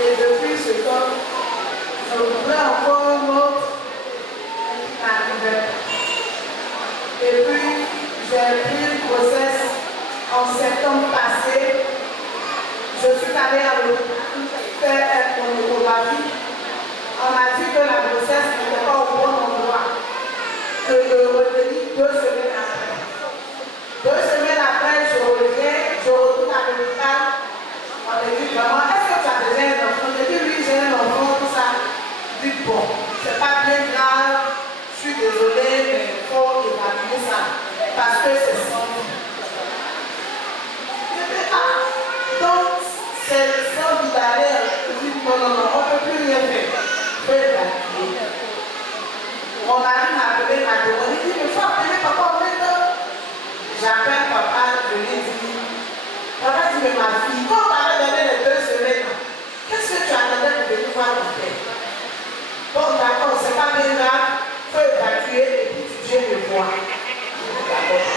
Et depuis ce temps, je voudrais encore un autre anniversaire. Et puis, j'ai pris une grossesse en septembre passé. Je suis allée à l'hôpital faire une échographie. On m'a dit que la grossesse n'était pas au bon endroit. Je le retenais 2 semaines après. 2 semaines après, je reviens, je retourne à l'hôpital. On me dit vraiment, est-ce que tu as déjà un enfant? Je dis oui, j'ai un enfant, tout ça. Je dis bon, c'est pas bien grave, je suis désolée, mais il faut évaluer ça. Parce que c'est sans vie. Je dis ah, donc c'est sans vie d'aller. Je dis non, on ne peut plus rien faire. Je vais évaluer. Mon mari m'a appelé, m'a demandé, il dit, mais il faut appeler papa en même temps. J'appelle papa, je lui dis, papa dit, mais ma fille, quand on t'avait donné les 2 semaines, qu'est-ce que tu attendais pour venir voir ton père? Bon, d'accord, c'est pas bien grave, il faut évacuer et puis tu viens me voir. D'accord.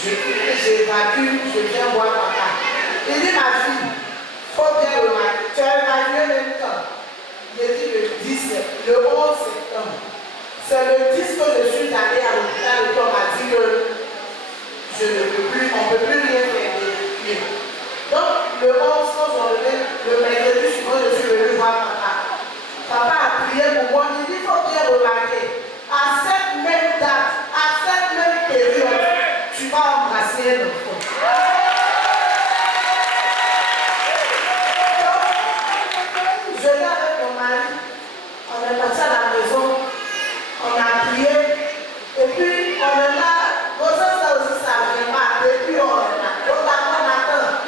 J'évacue, je viens voir papa. Il dit, ma fille, il faut bien remarquer, tu as évacué même temps. Il dit le 10, le 11 septembre. C'est le 10 que je suis allée à l'hôpital et qu'on m'a dit que je ne peux plus, on ne peut plus rien faire. Donc, le 11, quand je reviens, le mercredi suivant, je suis venu voir papa. Papa a prié pour moi, il dit, il faut bien remarquer, à cette même date, à cette même période, tu vas embrasser un enfant. Je vais avec mon mari, on est parti à la maison, on a prié, et puis on est là, ça aussi ça ne vient pas, et puis on est là, on attend.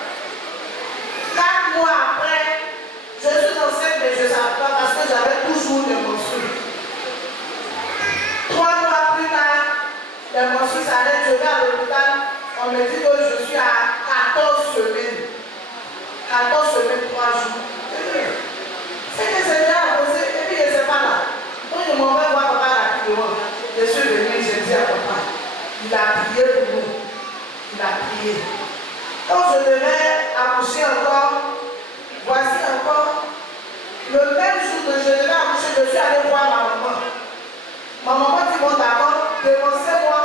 4 mois après, je suis enceinte, mais je ne savais pas parce que j'avais toujours des menstrues. 3 mois plus tard, les menstrues s'arrêtent, je vais à l'hôpital, on me dit que je suis à 14 semaines. 14 semaines, 3 jours. C'est que c'est bien posé, et puis je ne sais pas là. Donc je m'en vais voir papa rapidement. Je suis venu, j'ai dit à papa, il a prié pour nous. Il a prié. Quand je devais accoucher encore, voici encore, le même jour que je devais accoucher, je suis allé voir ma maman. Ma maman dit, bon d'accord, dénoncez-moi,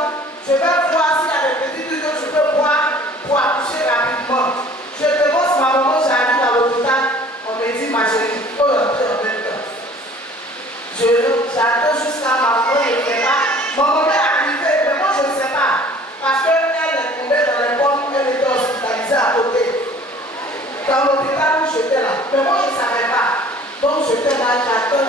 je vais voir s'il y a des petits trucs que je peux boire pour accoucher rapidement. Je dénonce ma maman, j'arrive à l'hôpital, on me dit, ma chérie, il faut rentrer en même temps. J'attends jusqu'à ma maman, je ne sais pas. Ma maman est arrivée, mais moi je ne sais pas. Parce qu'elle est tombée dans les pommes, elle était hospitalisée à côté. Dans l'hôpital où j'étais là. Mais moi je ne savais pas. Donc j'étais là, j'attends,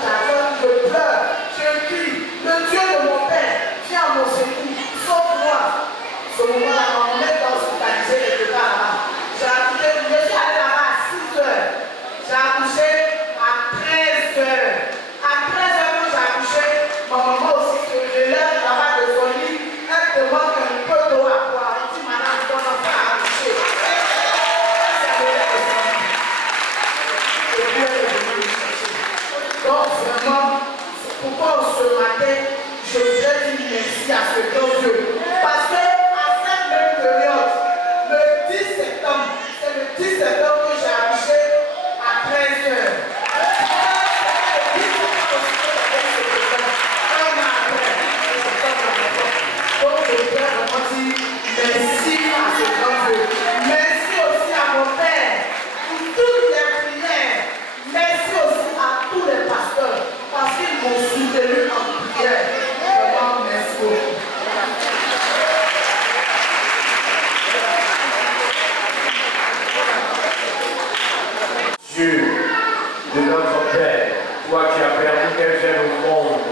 je pleure, je crie. Le Dieu de mon père, viens à mon secours, sauve-moi. Ce moment-là, ma maman est hospitalisée quelque part là-bas. Je suis allée là-bas à 6 heures. J'ai accouché à 13 heures. À 13 heures, quand j'ai accouché, ma maman aussi se relève là-bas de son lit. Elle demande un peu d'eau à boire. Elle dit, madame, ton enfant a accouché. Et puis elle est venue me chercher. Donc vraiment, pourquoi ce matin, je voudrais dire merci à ce grand Dieu. Parce que à cette même période, le 10 septembre, c'est le 10 septembre que j'ai accouché à 13 heures. Donc je voudrais vraiment dire merci à ce grand Dieu. Merci aussi à mon père pour toutes les prières. Merci aussi à tous les pasteurs parce qu'ils m'ont soutenu en prière. Vraiment merci beaucoup. Dieu de notre Père, toi qui as permis qu'elle vienne au monde,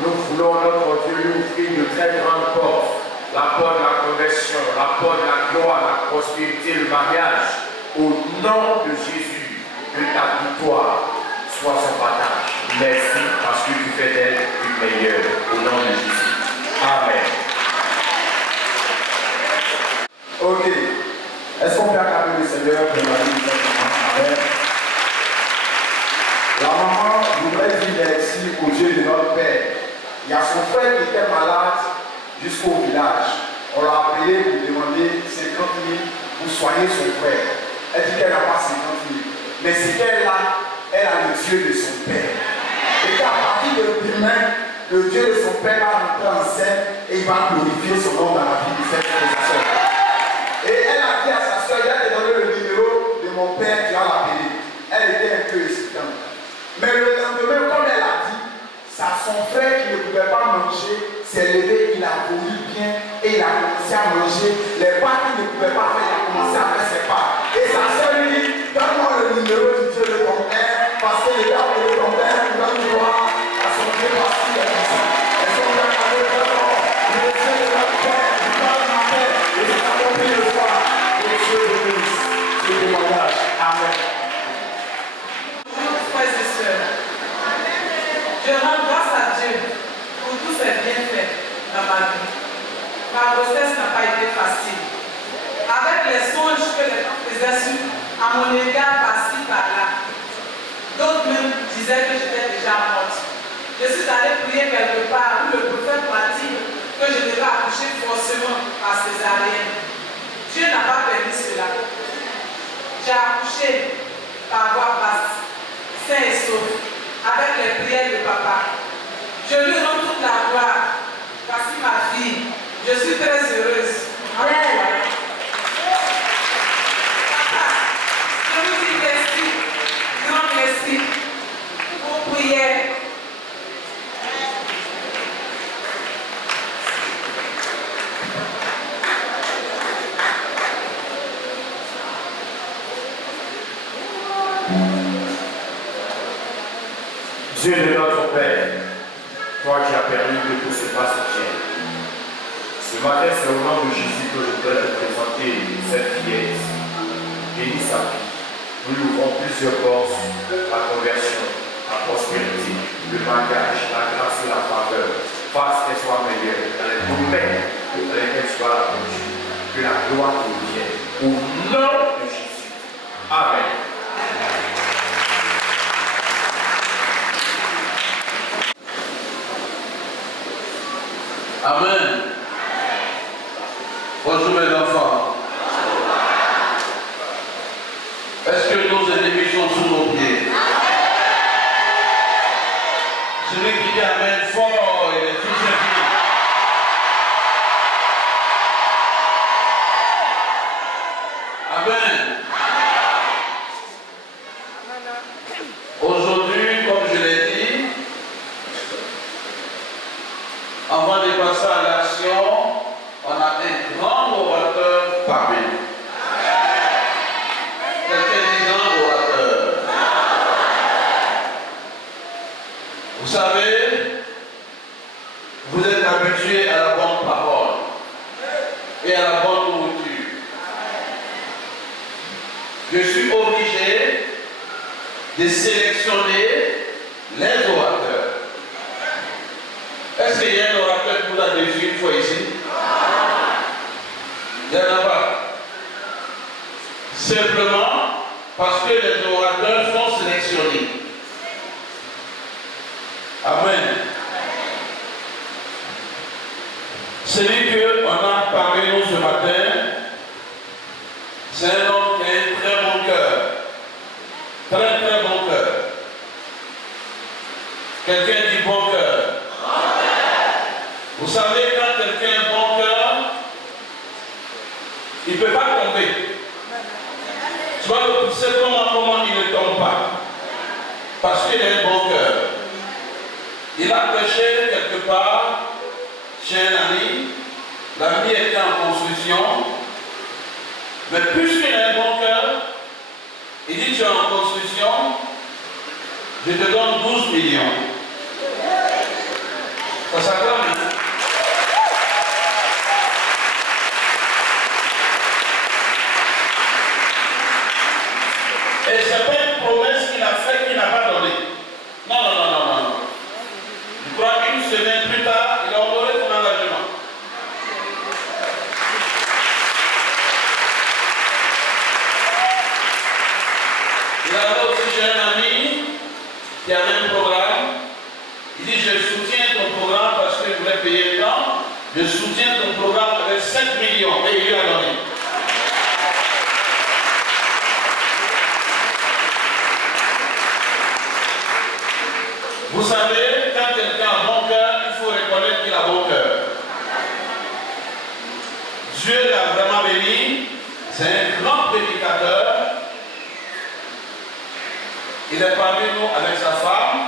nous voulons, notre Dieu, lui offrir de très grandes portes, la porte de la conversion, la porte de la gloire, la prospérité, le mariage, au nom de Jésus, que ta victoire soit son partage. Merci parce que tu fais d'elle une meilleure, au nom de Jésus. Amen. Ok. Est-ce qu'on peut acclamer le Seigneur pour la vie de cette maman? Amen. La maman voudrait dire merci au Dieu de notre Père. Il y a son frère qui était malade jusqu'au village. On l'a appelé pour demander 50 000 pour soigner son frère. Elle dit qu'elle n'a pas 50 000. mais c'est qu'elle a le Dieu de son Père. Et qu'à partir de demain, le Dieu de son Père va rentrer en scène et il va glorifier son nom dans la vie de cette personne. Et elle a dit à sa soeur, il a donné le numéro de mon père, tu vas l'appeler. Elle était un peu hésitante. Mais le lendemain, comme elle a dit, son frère qui ne pouvait pas manger s'est levé, il a voulu bien et il a commencé à manger. Les pâtes qu'il ne pouvait pas faire, il a commencé à faire ses pâtes. Et sa soeur lui dit, donne-moi le numéro du Dieu de ton père, parce que les gars de ton père nous donnent gloire à son Dieu parce qu'il est puissant. Elles sont bien allées vraiment. Le Dieu de notre père, du Père de ma père, et c'est accompli le soir. Et Dieu bénisse ce témoignage. Amen. Bonjour frères et sœurs. Je rends grâce à Dieu pour tous ses bienfaits dans ma vie. Ma grossesse n'a pas été facile. Avec les songes que les gens faisaient à mon égard par-ci, par-là, d'autres même disaient que j'étais déjà morte. Je suis allée prier quelque part où le prophète m'a dit que je devais accoucher forcément par césarienne. Dieu n'a pas permis cela. J'ai accouché par voie basse, sain et sauf, avec les prières de papa. Je lui rends toute la gloire. Voici ma fille. Je suis très heureuse. Amen. Papa, je vous dis merci, grand merci pour prier. Dieu de notre Père, toi qui as permis que tout se passe bien. Ce matin, c'est au nom de Jésus que je voudrais te présenter cette fillette. Bénis sa vie. Nous lui ouvrons plusieurs portes, la conversion, la prospérité, le mariage, la grâce et la faveur. Fasse qu'elle soit meilleure dans les domaines dans lesquels tu vas la conduire. Que la gloire te vienne. Au nom de Jésus. Amen. Amen. Bonjour mes enfants. Est-ce que nos ennemis sont sous nos pieds? Celui qui dit Amen fort, il est tout servi. Amen. Aujourd'hui, comme je l'ai dit, avant de passer à l'action, on a un grand orateur parmi nous. Quelqu'un dit grand orateur. Vous savez, vous êtes habitués à la bonne parole et à la bonne nourriture. Je suis obligé de sélectionner les orateurs. Est-ce qu'il y a un orateur qui vous a déçu une fois ici? Il n'y en a pas. Simplement parce que les orateurs sont sélectionnés. Amen. Celui qu'on a parlé nous ce matin, c'est un homme qui a un très bon cœur. Très très bon cœur. Quelqu'un dit bon cœur. Vous savez, quand quelqu'un a un bon cœur, il ne peut pas tomber. Tu vas le pousser comment il ne tombe pas. Parce qu'il a un bon cœur. Il a prêché quelque part chez un ami. L'ami était en construction. Mais puisqu'il a un bon cœur, il dit tu es en construction, je te donne 12 millions. Ça s'acclame, hein? Et c'est pas une promesse qu'il a faite qu'il n'a pas donnée. Non. Je crois qu'une semaine plus tard, il a honoré son engagement. Il a aussi j'ai un ami qui avait un programme. Il dit je soutiens ton programme parce que je voulais payer le temps. Je soutiens ton programme avec 7 millions et il lui a donné. Vous savez, quand quelqu'un a bon cœur, il faut reconnaître qu'il a bon cœur. Dieu l'a vraiment béni. C'est un grand prédicateur. Il est parmi nous avec sa femme.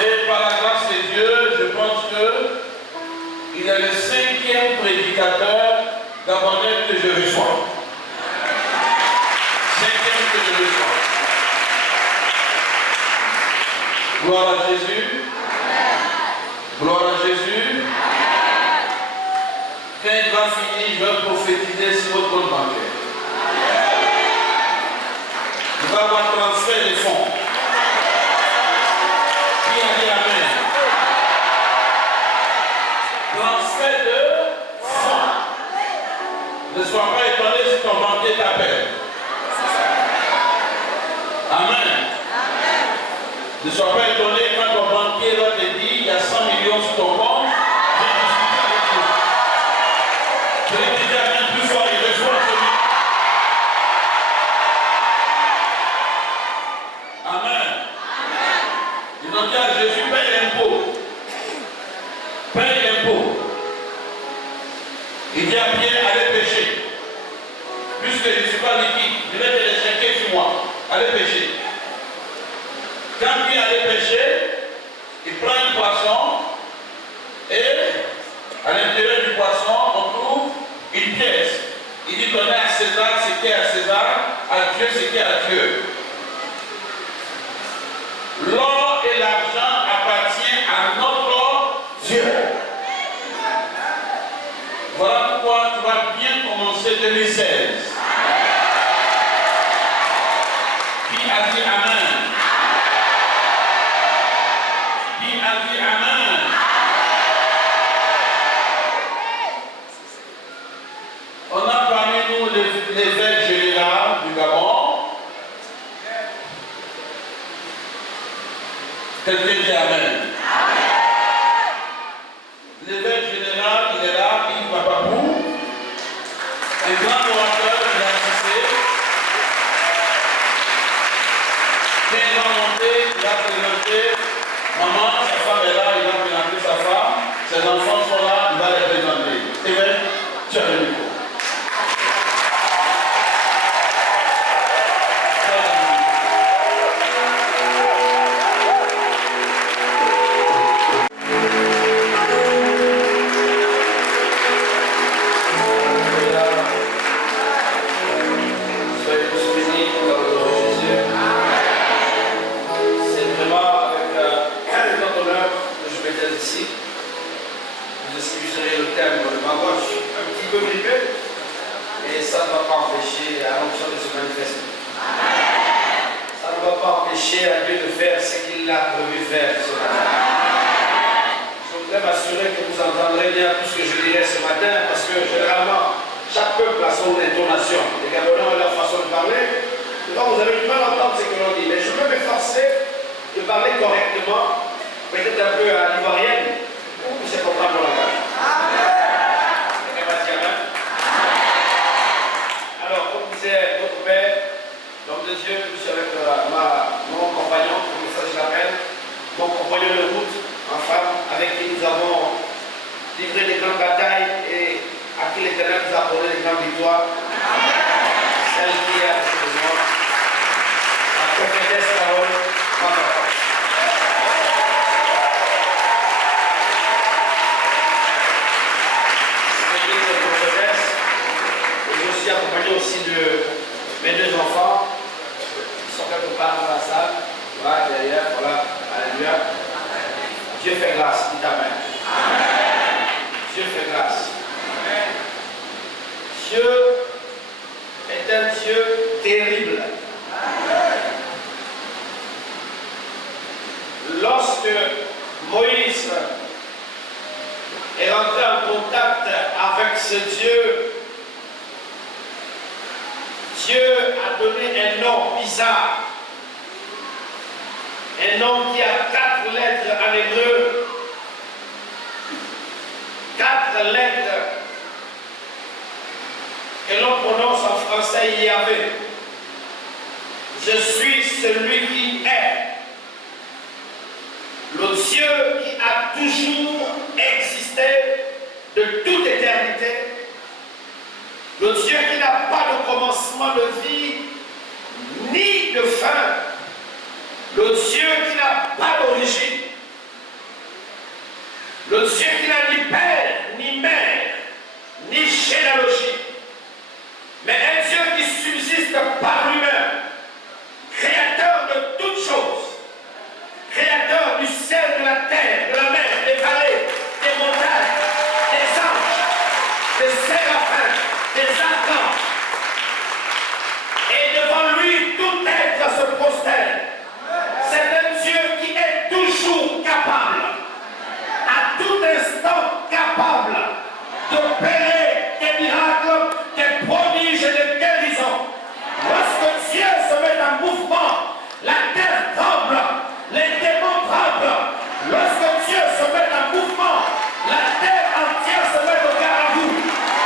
Et par la grâce de Dieu, je pense qu'il est le 5e prédicateur gabonais que je reçois. 5e que je reçois. Gloire à Jésus. Gloire à Jésus. Quand il va finir, je vais prophétiser sur votre compte bancaire. Il va avoir transfert des fonds. Qui a dit Amen? Transfert de fonds. Ne sois pas étonné si ton banquier t'appelle. Amen. Ne sois pas étonné quand ton banquier va te dire il y a 100 millions sur ton compte. Je l'ai déjà bien plus fort, il reçoit celui. Amen. Il donc à Jésus, paye l'impôt. Paye l'impôt. Il dit à Pierre, allez pêcher. Puisque je ne suis pas liquide, je vais te les checker sur moi. Allez pêcher. Quand Pierre allait pêcher, il prend un poisson et à l'intérieur du poisson, on trouve une pièce. Il dit donnez à César ce qui est à César, à Dieu ce qui est à Dieu. L'or et l'argent appartiennent à notre Dieu. Voilà pourquoi tu vas bien commencer 2016. Qui a dit Amen? Qui a dit Amen? On a parmi nous l'évêque général du Gabon. Quelqu'un dit Amen. L'évêque général, il est là, Yves Mapapou. Un grand orateur, il a assisté. Quand il va monter, il a présenté maman, sa femme est là, il va présenter sa femme. Ses enfants sont là, il va les présenter. Évêque, tu as le micro. que l'on prononce en français Yahvé. Je suis celui qui est. Le Dieu qui a toujours existé de toute éternité. Le Dieu qui n'a pas de commencement de vie ni de fin. Le Dieu qui n'a pas d'origine. Le Dieu qui n'a ni père, ni mère, ni généalogie. Mais un Dieu qui subsiste par lui-même. Créateur de toutes choses. Créateur du ciel, de la terre, de la mer, des vallées, des montagnes, des anges, des séraphins, des archanges. Et devant lui, tout être se prosterne. C'est un Dieu qui est toujours capable, à tout instant capable, d'opérer des miracles, des prodiges et des guérisons. Lorsque Dieu se met en mouvement, la terre tremble, les démons tremblent. Lorsque Dieu se met en mouvement, la terre entière se met au garde à vous.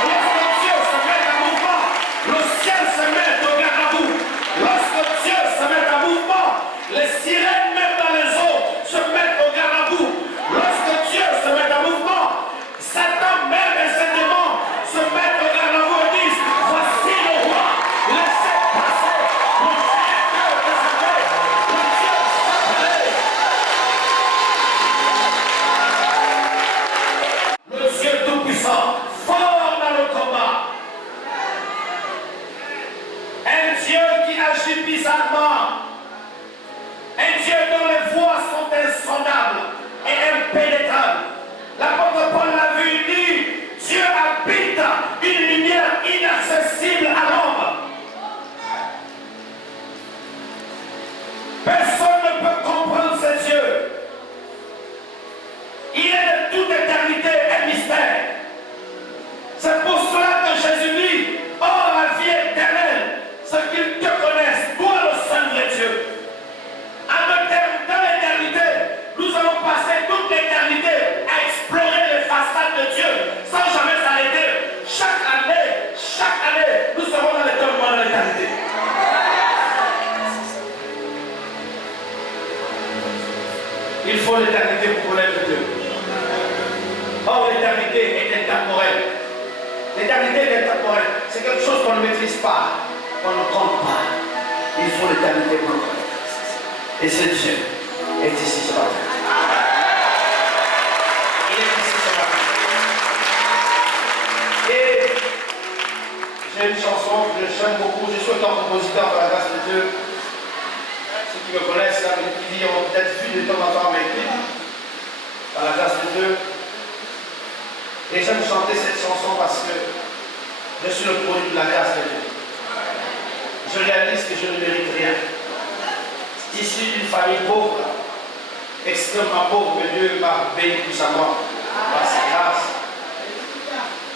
Lorsque Dieu se met en mouvement, le ciel se met au garde à vous. Lorsque Dieu se met en mouvement, les sirènes même dans les eaux se mettent au garde à vous. Lorsque Dieu se met en mouvement, Satan même et ses démons se mettent au garde à vous et disent, voici le roi, laissez passer le créateur des armées, le Dieu sacré. Le Dieu tout-puissant, fort dans le combat. Un Dieu qui agit bizarrement. Un Dieu dont les voies sont insondables et impénétrables. L'apôtre Paul l'a vu, il dit, Dieu habite une lumière inaccessible à l'homme. Personne ne peut comprendre ce Dieu. Il est de toute éternité un mystère. C'est pour cela que Jésus dit, oh la vie éternelle, ce qu'ils te connaissent, toi le Saint vrai Dieu. En d'autres termes, dans l'éternité, nous allons passer toute l'éternité à explorer les façades de Dieu sans jamais s'arrêter. Chaque année, nous serons dans l'éternité de l'éternité. Il faut l'éternité pour connaître Dieu. Or, l'éternité est intemporelle. L'éternité est intemporelle. C'est quelque chose qu'on ne maîtrise pas, qu'on ne compte pas. Il faut l'éternité pour le connaître. Et ce Dieu est ici ce matin. Il est ici ce matin. Et j'ai une chanson que j'aime beaucoup. Je suis autant compositeur par la grâce de Dieu. Ceux qui me connaissent, là, qui ont peut-être vu de temps en temps mes clips, par la grâce de Dieu. Et j'aime chanter cette chanson parce que je suis le produit de la grâce de Dieu. Je réalise que je ne mérite rien. Issu d'une famille pauvre, extrêmement pauvre, mais Dieu m'a béni puissamment par sa grâce.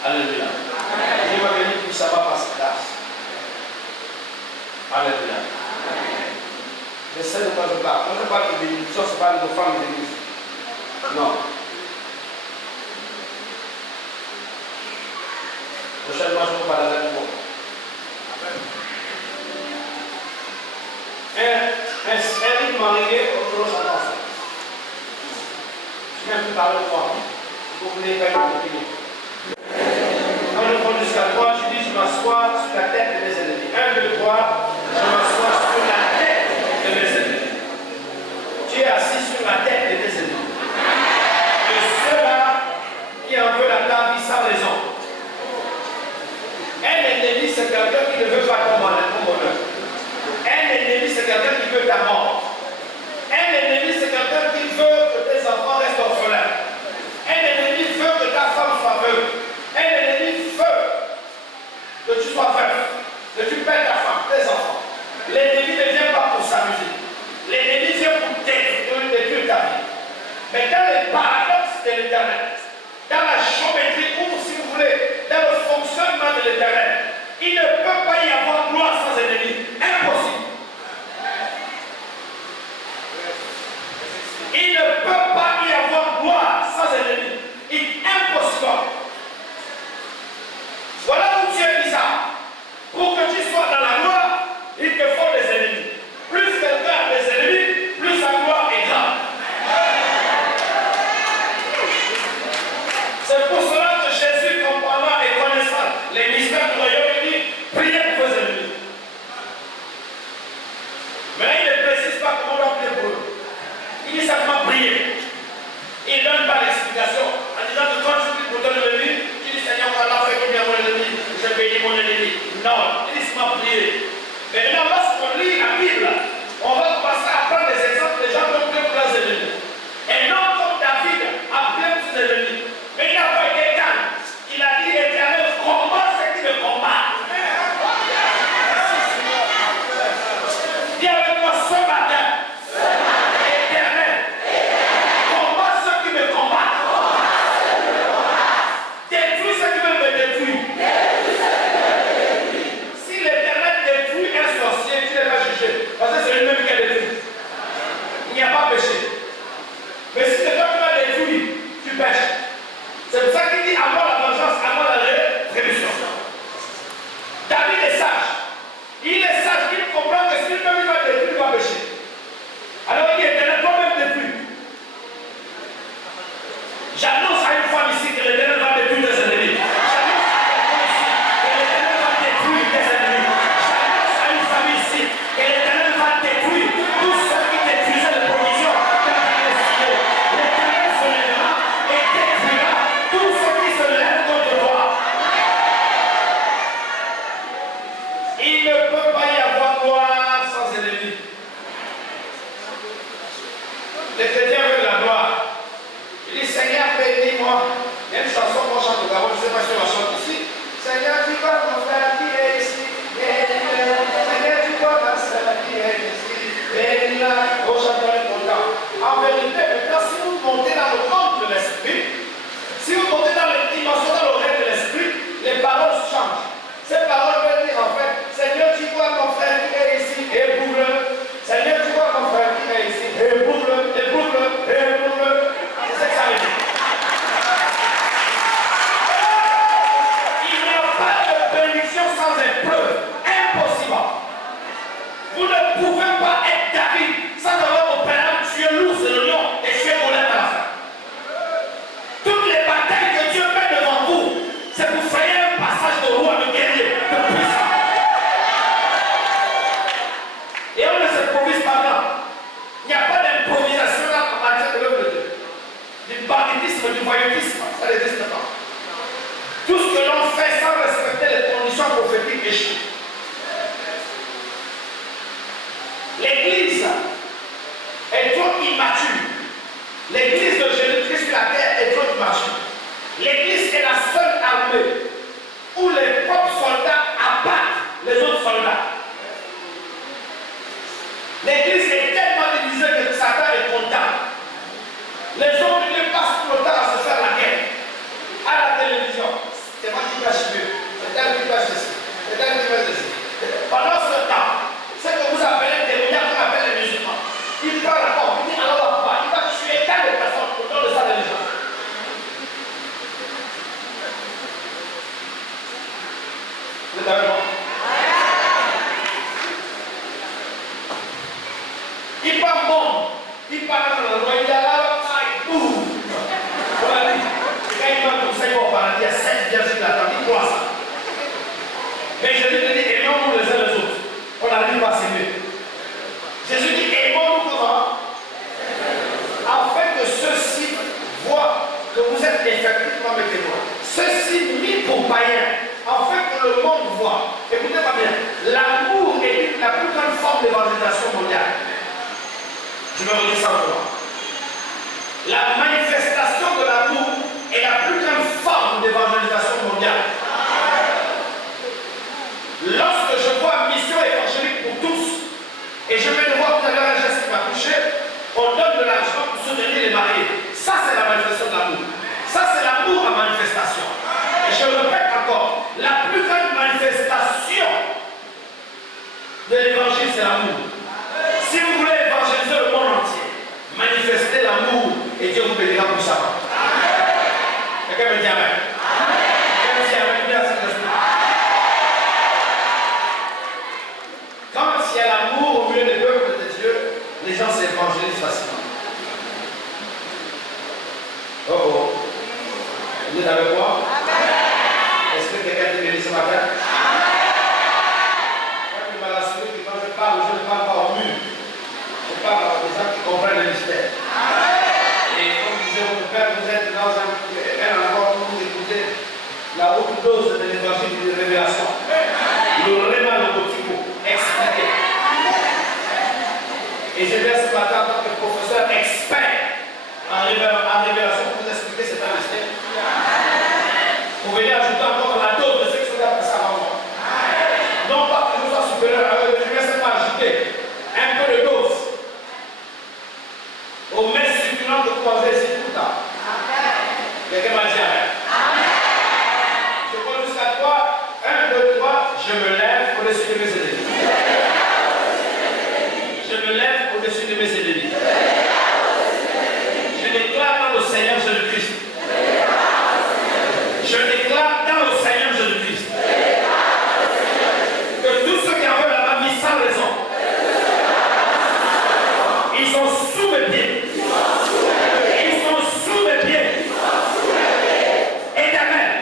Alléluia. Dieu m'a béni puissamment par sa grâce. Alléluia. Je sais de quoi je parle. Quand je parle de bénédiction, ce n'est pas de femmes de l'église. Non. Prochainement, je vous parlerai de moi. Un rythme arrivé, on se lance. Je viens de parler de moi. Vous voulez pas me payer. Quand je prends jusqu'à 3, je dis je m'assois sur la tête de mes ennemis. 1, 2, 3, je m'assois sur la tête de mes ennemis. Tu es assis sur la tête de tes ennemis. De ceux-là qui en veulent à ta vie sans raison. Un ennemi, c'est quelqu'un qui ne veut pas ton bonheur. Un ennemi, c'est quelqu'un qui veut ta mort. Un ennemi, c'est quelqu'un qui veut que tes enfants restent orphelins. Un ennemi veut que ta femme soit veuve. Un ennemi veut que tu sois veuf, que tu perds ta femme, tes enfants. L'ennemi ne vient pas pour s'amuser. L'ennemi vient pour détruire ta vie. Mais dans les paradoxes de l'éternel, dans la géométrie, ou si vous voulez, dans le fonctionnement de l'éternel, il ne peut pas y avoir gloire sans ennemi. Impossible. Non, laisse-moi prier. Maintenant, lorsqu'on lit la Bible, on va commencer à prendre des exemples des gens qui ont plein leurs ennemis. Un homme comme David a plein de ses ennemis. Mais il n'a pas été calme. Il a dit, Éternel, combat ce qui me combat. Dis avec moi ce matin, Éternel, combat ceux qui me combattent. Détruis ceux qui veulent me détruire. Si l'Éternel détruit un sorcier, tu n'es pas jugé. Parce que c'est lui-même qui a détruit. Il n'y a pas péché. Mais si c'est toi qui vas détruire, tu pêches. C'est pour ça qu'il dit à moi la vengeance, à moi la rétribution. David est sage. Il est sage, il comprend que si lui-même il va détruire, il va pécher. Alors il dit, Éternel, toi-même détruis. J'annonce à une femme ici que l'Éternel va détruire tes ennemis. J'annonce à quelqu'un ici que l'Éternel va détruire tes ennemis. J'annonce à une famille ici que l'Éternel va détruire tous ceux qui détruisaient les provisions dans ta destinée. L'Éternel se lèvera et détruira tous ceux qui se lèvent contre toi. Il ne peut pas y avoir gloire sans ennemis. Les chrétiens veulent la gloire. Il dit, Seigneur, bénis-moi. Il y a une chanson qu'on chante au Gabon, je ne sais pas si on la chante ici. Seigneur, tu vois mon frère qui est ici. Seigneur, tu vois ma soeur qui est ici. Bénis-la. On chante dans le content. En vérité, maintenant, si vous montez dans le monde de l'esprit, si vous montez dans les dimensions, dans l'oreille de l'esprit, les paroles changent. Ces paroles veulent dire en fait, Seigneur, tu vois mon frère qui est ici, éprouve-le. Seigneur, tu vois mon frère qui est ici, éprouve-le, éprouve-le, éprouve-le. C'est ce que ça veut dire. Il n'y a pas de bénédiction sans épreuve. Impossible. Vous ne pouvez pas être David sans avoir au préalable tué l'ours et le lion et tué Goliath à la fin. Toutes les batailles que Dieu met devant vous, c'est pour frayer un passage de roi, de guerrier, de puissant. Et on ne s'improvise pas là. Il n'y a pas d'improvisation là en matière de l'œuvre de Dieu. Du banditisme, du voyoutisme, ça n'existe pas. Tout ce que l'on fait sans respecter les conditions prophétiques échoue. L'Église est trop immature. L'Église de Jésus-Christ sur la terre est trop immature. L'Église est la seule armée où les propres soldats abattent les autres soldats. L'Église est tellement divisée que Satan est content. Les hommes ne passent tout le temps à se faire la guerre. À la télévision, c'est moi qui cache mieux. C'est elle qui cache ici. C'est elle qui cache ici. Pendant ce temps, ce que vous appelez des démoniaques, qu'on appelle les musulmans, ils parlent encore, ils disent alors pas, il va tuer tant de personnes au nom de sa religion. Vous êtes avec moi? Il parle bon, il parle dans le roi, il y a là, boum. Voilà, quand il va comme ça, il va au paradis, il y a 7 vierges qui l'attendent, il croit ça. Mais Jésus te dit, aimons-nous les uns les autres. On n'arrive pas à s'aimer. Jésus dit, aimons-nous comment? Afin que ceux-ci voient que vous êtes effectivement mes témoins. Ceux-ci mis pour païens, afin que le monde voit. Écoutez pas bien, l'amour est la plus grande forme d'évangélisation mondiale. Je vais redire ça encore. La manifestation de l'amour est la plus grande forme d'évangélisation mondiale. Lorsque je vois mission évangélique pour tous, et je vais devoir tout à l'heure un geste qui m'a touché, on donne de l'argent pour soutenir les mariés. Ça, c'est la manifestation de l'amour. Ça, c'est l'amour en manifestation. Et je répète encore, la plus grande manifestation de l'évangile, c'est l'amour. Si vous voulez évangéliser le monde entier, manifestez l'amour et Dieu vous bénira pour ça. Quelqu'un me dit amen. Quelqu'un me dit amen. Merci de l'esprit. Quand il y a l'amour au milieu des peuples de Dieu, les gens s'évangélisent facilement. Oh oh. Vous êtes avec moi? Est-ce que quelqu'un dit béni ce matin? Quand il m'a rassuré que quand je ne parle pas au mur. Je parle à des gens qui comprennent le mystère. Et comme disait votre père, vous êtes dans un endroit où vous écoutez la haute dose de l'évangile de révélation. Et je viens ce matin en tant que professeur expert en révélation pour vous expliquer cet mystère. Vous venez ajouter encore la dose de ce que vous avez appris avant moi. Non pas que je sois supérieur à eux, mais je viens seulement ajouter un peu de dose au mets circulant que vous mangez ici tout le temps. Quelqu'un m'a dit Amen. Je compte jusqu'à 3. 1, 2, 3. Je me lève au-dessus de mes ennemis. Je me lève au-dessus de mes ennemis. Je déclare dans le Seigneur Jésus-Christ. Je déclare dans le Seigneur Jésus-Christ que tous ceux qui en veulent à ma vie sans raison, ils sont sous mes pieds. Ils sont sous mes pieds. Éternel,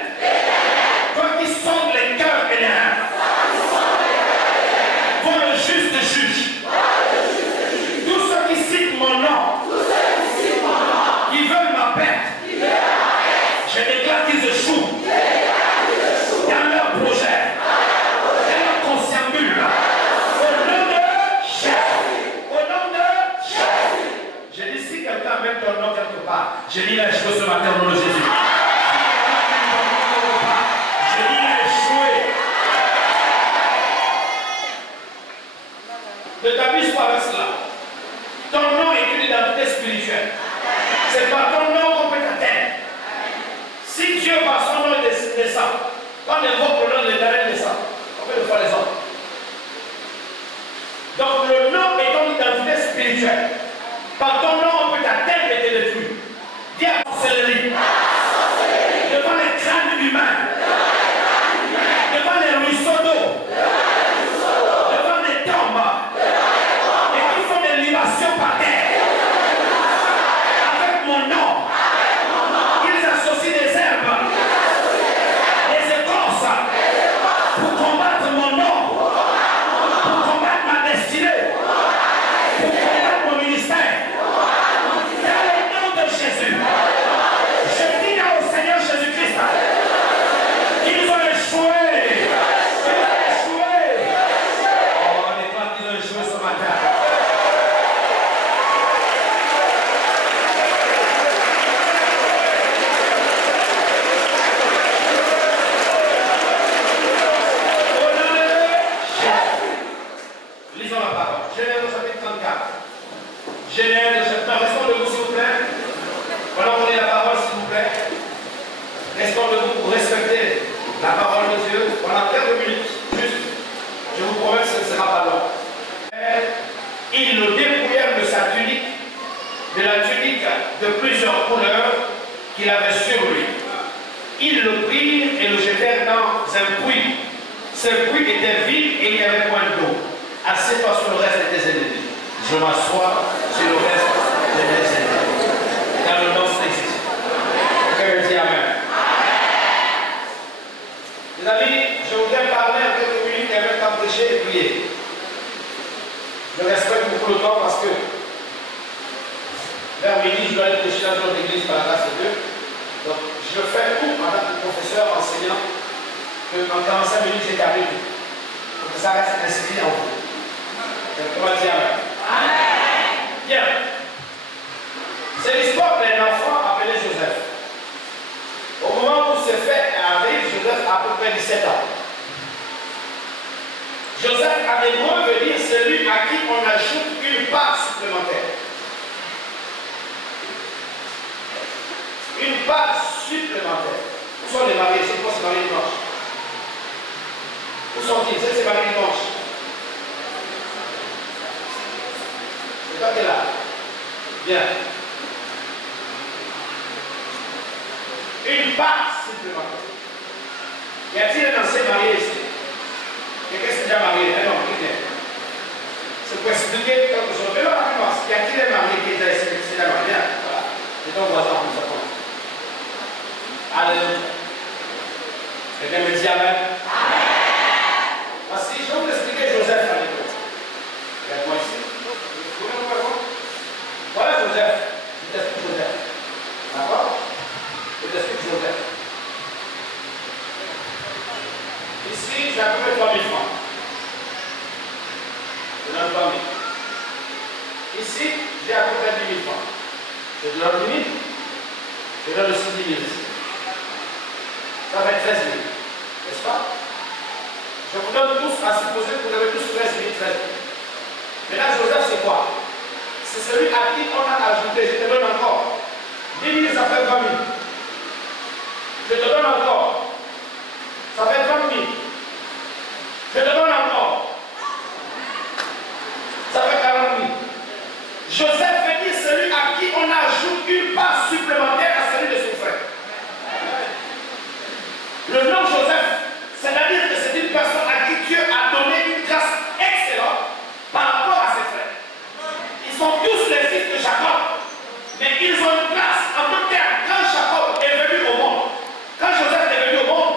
toi qui sondes les cœurs et les reins, vois le juste juge. Tous ceux qui citent mon nom, qui veulent ma perte, je déclare qu'ils échouent dans leur projet, dans leur conciliabule. Au nom de Jésus. Au nom de Jésus. Je dis si quelqu'un met ton nom quelque part, je dis il a échoué ce matin au nom de Jésus. Je dis il a échoué. Ne t'abuse pas avec cela. Ton nom est une identité spirituelle. C'est par ton nom qu'on peut t'atteindre. Si Dieu par son nom descend, quand on invoque le nom de l'Éternel descend, on peut le faire les hommes. Donc le nom est ton identité spirituelle. Par ton nom, on peut t'atteindre et te détruire. Dis à ton sorcellerie. Devant les crânes humains. Devant les ruisseaux d'eau. Devant les tombes. Et qui font des libations par terre. Avec mon nom. Ils associent des herbes. Des écorces. Pour combattre mon nom. Pour combattre ma destinée. Pour combattre mon ministère. Dans le nom de Jésus. Je dis au Seigneur Jésus-Christ qu'ils ont échoué. Qu'ils ont échoué. Oh, on déclare qu'ils ont échoué ce matin. Au nom de Jésus. Lisons la parole. Genèse au chapitre 34. Genèse, restons debout s'il vous plaît. Voilà, on lit la parole s'il vous plaît. Restons debout pour respecter la parole de Dieu pendant quelques minutes. Juste, je vous promets que ce ne sera pas long. Ils le dépouillèrent de sa tunique, de la tunique de plusieurs couleurs qu'il avait sur lui. Ils le prirent et le jetèrent dans un puits. Ce puits était vide et il n'y avait point d'eau. Assieds-toi sur le reste de tes ennemis. Je m'assois sur le reste de mes ennemis. Dans le nom de Jésus. Que Dieu Amen. Les amis, je voudrais parler en quelques minutes et même temps prêcher et prier. Je respecte beaucoup le temps parce que vers midi, je dois être prêché dans notre église par la grâce de Dieu. Donc, je fais tout en tant que professeur, enseignant, qu'en 45 minutes, j'ai terminé. Pour que ça reste inscrit en vous. Comment dire Amen. Bien. C'est l'histoire d'un enfant appelé Joseph. Au moment où ce fait arrive, Joseph a à peu près 17 ans. Joseph en hébreu veut dire celui à qui on ajoute une part supplémentaire. Une part supplémentaire. Où sont les mariés? C'est quoi ces mariés dimanche? Où sont-ils? C'est ces mariés dimanche. C'est toi qui es là. Bien. Une part supplémentaire. Y a-t-il un ancien marié ici? Quelqu'un s'est déjà marié? Non, qui vient? C'est pour expliquer quelque chose. Mais non, rapidement, y a-t-il un marié qui est déjà ici? C'est déjà marié. Voilà. C'est ton voisin, comme ça. Alléluia. Quelqu'un me dit Amen. Voici, je vais vous expliquer Joseph à l'époque. Regarde-moi ici. Voilà Joseph. Je t'explique Joseph. D'accord? Je t'explique Joseph. Ici, j'ai à peu près 3 000 francs. Je donne 3 000. Ici, j'ai à peu près 10 000 francs. Je te donne 10 000, je donne aussi 10 000 ici. Ça fait 13 000, n'est-ce pas? Je vous donne tous, à supposer que vous avez tous 13 000, 13 000. Maintenant, Joseph, c'est quoi? C'est celui à qui on a ajouté, je te donne encore. 10 000, ça fait 20 000. Je te donne encore. Ça fait 30 000. Je te donne encore. Ça fait 40 000. Joseph veut dire celui à qui on ajoute une part supplémentaire à celui de son frère. Le nom Joseph, c'est-à-dire que c'est une personne à qui Dieu a donné une grâce excellente par rapport à ses frères. Ils sont tous les fils de Jacob, mais ils ont une grâce en d'autres termes. Quand Jacob est venu au monde, quand Joseph est venu au monde,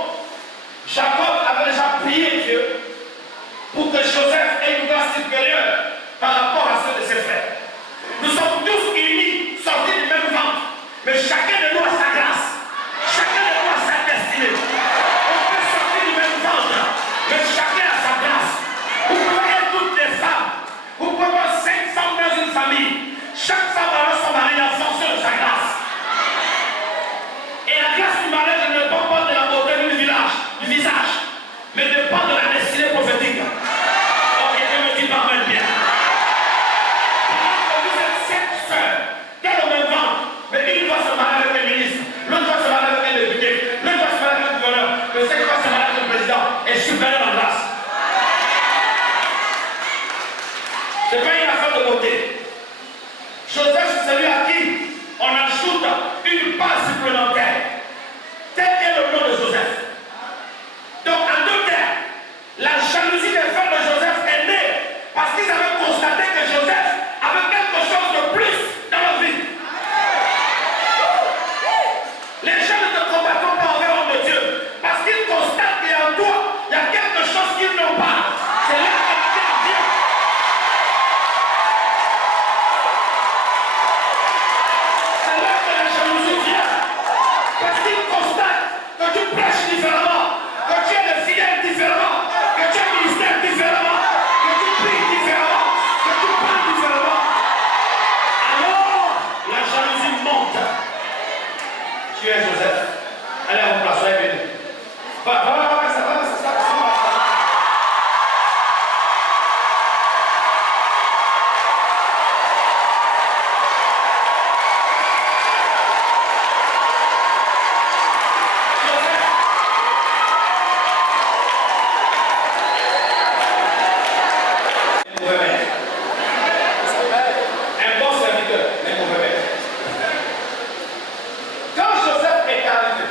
Jacob avait déjà prié Dieu pour que Joseph ait une grâce supérieure par rapport à ceux de ses frères. Nous sommes tous unis, sortis du même ventre, mais chacun de nous a sa grâce, chacun de nous a sa destinée. On peut sortir du même ventre, mais chacun a sa grâce. Vous pouvez être toutes les femmes, vous pouvez avoir 5 femmes dans une famille. Chaque femme a son mari en fonction de sa grâce. Et la grâce du mariage ne dépend pas de la beauté du visage, mais dépend de la destinée prophétique. Ok, je me dis pas mal bien. Vous êtes 7 sœurs, qui ont le même ventre, mais une va se marier avec un ministre, l'autre va se marier avec un député, l'autre va se marier avec un gouverneur, mais celle qui va se marier avec un président est supérieure en grâce. C'est pas une affaire de beauté. Joseph, c'est celui à qui on ajoute une part supplémentaire. Tel est le nom de Joseph. Donc, en deux termes, la jalousie des frères de Joseph est née parce qu'ils avaient constaté que Joseph avait quelque chose de plus dans leur vie. Les gens ne te combattent pas envers l'homme de Dieu parce qu'ils constatent qu'en toi, il y a quelque chose qu'ils n'ont pas. C'est là que la terre vient. C'est là que la jalousie vient. Parce qu'ils constatent que tu prêches différemment, que tu es le fidèle différemment, que tu es ministère différemment, que tu pries différemment, que tu parles différemment. Alors, la jalousie monte. Tu es Joseph. Allez, on place, soyez bénis. Va, ça va. Un bon serviteur, mais mauvais maître. Quand Joseph est arrivé,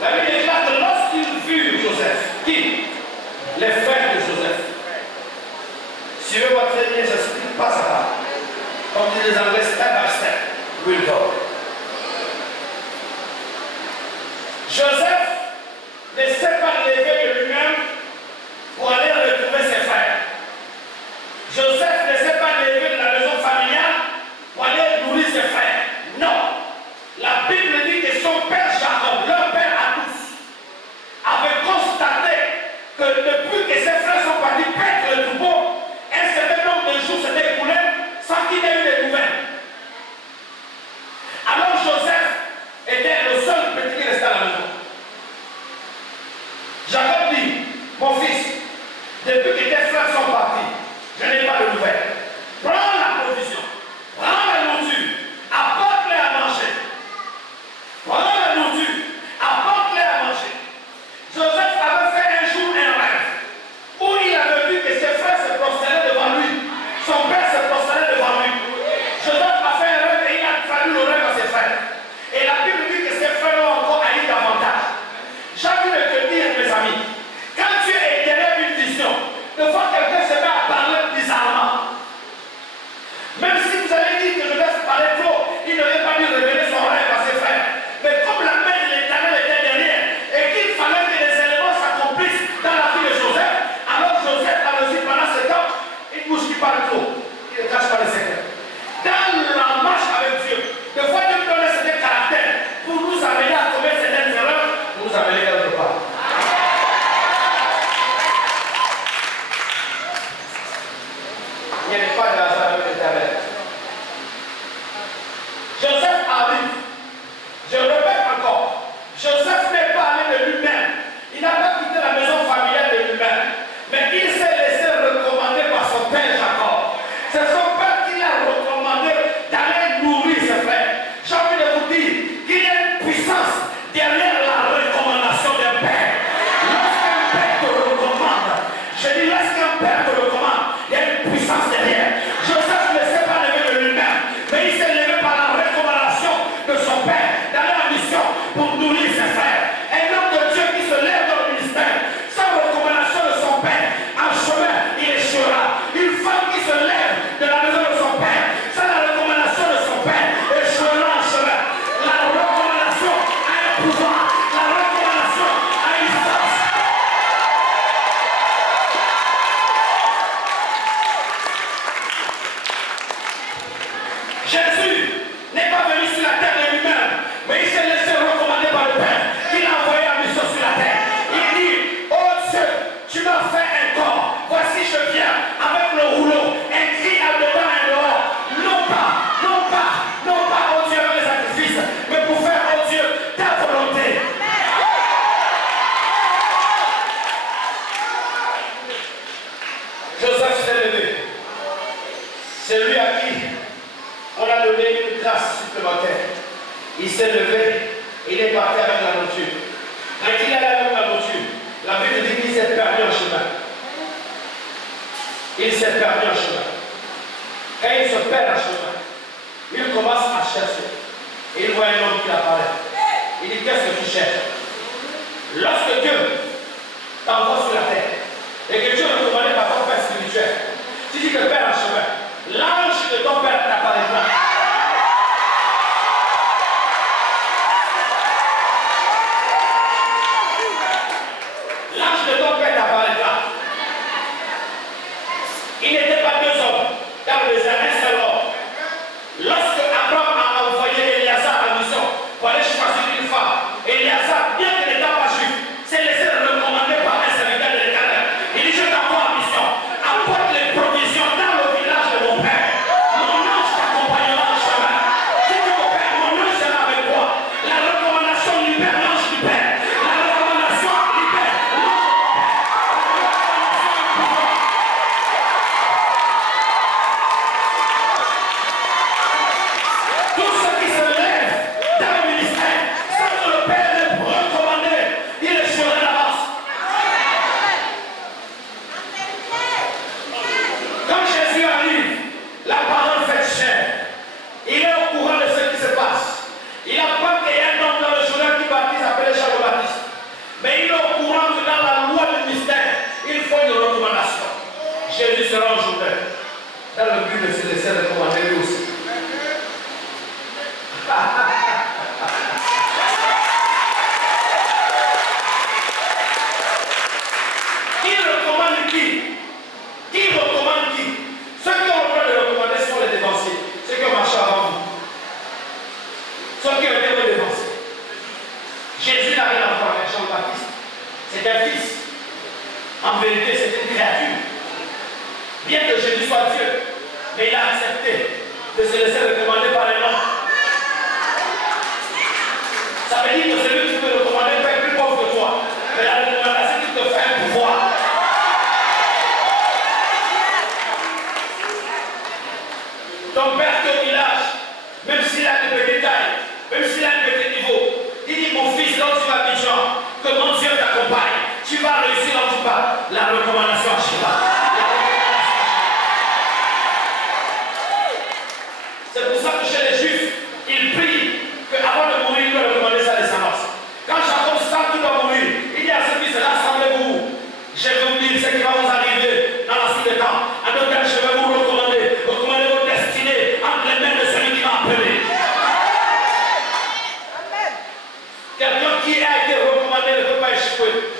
la Bible déclare que lorsqu'ils vurent Joseph, qui? Les frères de Joseph. Suivez-moi très bien, j'explique pas ça. Comme disent les Anglais, step by step, we'll go. Joseph ne s'est pas levé de lui-même pour aller retrouver ses frères. Joseph ne s'est pas levé de la maison familiale pour aller nourrir ses frères. Non. La Bible dit que son père Jacob, leur père à tous, avait constaté que depuis que ses frères sont partis paître le troupeau, un certain nombre de jours s'étaient écoulés sans qu'il ait eu des nouvelles. Alors Joseph était le seul petit qui restait à la maison. Jacob dit, mon fils, depuis que tes frères sont partis, je n'ai pas de nouvelles. Prends la provision, prends la nourriture, apporte-les à manger. Prends la nourriture, apporte-les à manger. Joseph avait fait un jour un rêve où il avait vu que ses frères se prosternaient devant lui. Son père se prosternait devant lui. Joseph a fait un rêve et il a traduit le rêve à ses frères. Et la Bible dit que ses frères l'ont encore haï davantage. J'ai envie de te dire, mes amis, s'est perdu en chemin. Quand il se perd en chemin, il commence à chercher. Et il voit un homme qui apparaît. Il dit, qu'est-ce que tu cherches? Lorsque Dieu t'envoie sur la terre et que Dieu est recommandé par ton père spirituel, tu dis que père en chemin, l'ange de ton père t'apparaîtra. L'ange de ton père t'apparaîtra. Il n'était pas deux hommes, car les un seul homme. Lorsque Abraham a envoyé Éléazar à la mission pour aller choisir une femme, Éléazar, bien qu'il n'était pas juif, s'est laissé recommander par un serviteur de l'Éternel. Il dit, je t'envoie en mission, apporte les provisions dans le village de mon père. Mon ange t'accompagnera en chemin. Si tu mon père, mon ange sera avec toi. La recommandation libère l'ange du père. La recommandation libère l'ange du père. Tout ce qui se lève dans le ministère, sans que le Père l'ait recommandé, il est sur l'avance. Quand Jésus arrive, la parole fait chair. Il est au courant de ce qui se passe. Il apprend qu'il y a un homme dans le Jourdain qui baptise, appelé Jean le Baptiste. Mais il est au courant que dans la loi du mystère, il faut une recommandation. Jésus sera au Jourdain, dans le but de se laisser recommander lui aussi. Qui recommande qui? Qui recommande qui? Ceux qui ont le droit de recommander sont les dévanciers, ceux qui ont marché avant vous. Ceux qui ont été dévancés. Jésus n'a rien à voir avec Jean le Baptiste. C'est un fils. En vérité, c'est une créature. Bien que Jésus soit Dieu, mais il a accepté de se laisser recommander par un homme. Ça veut dire que celui qui peut recommander peut être plus pauvre que toi. Mais la recommandation qui te fait un pouvoir. Ton père qui est au village, même s'il a des petits tailles, même s'il a un petit niveau, il dit, mon fils, là où tu vas Abidjan, que mon Dieu t'accompagne. Tu vas réussir là où tu pars. La recommandation à Shiva. C'est pour ça que chez les Juifs, ils prient qu'avant de mourir, il doit recommander sa descendance. Quand Jacob sent qu'il doit mourir, il dit à ses fils, rassemblez-vous. Je vais vous dire ce qui va vous arriver dans la suite des temps. En d'autres termes, je vais vous recommander votre destinée entre les mains de celui qui m'a appelé. Quelqu'un qui a été recommandé ne peut pas échouer.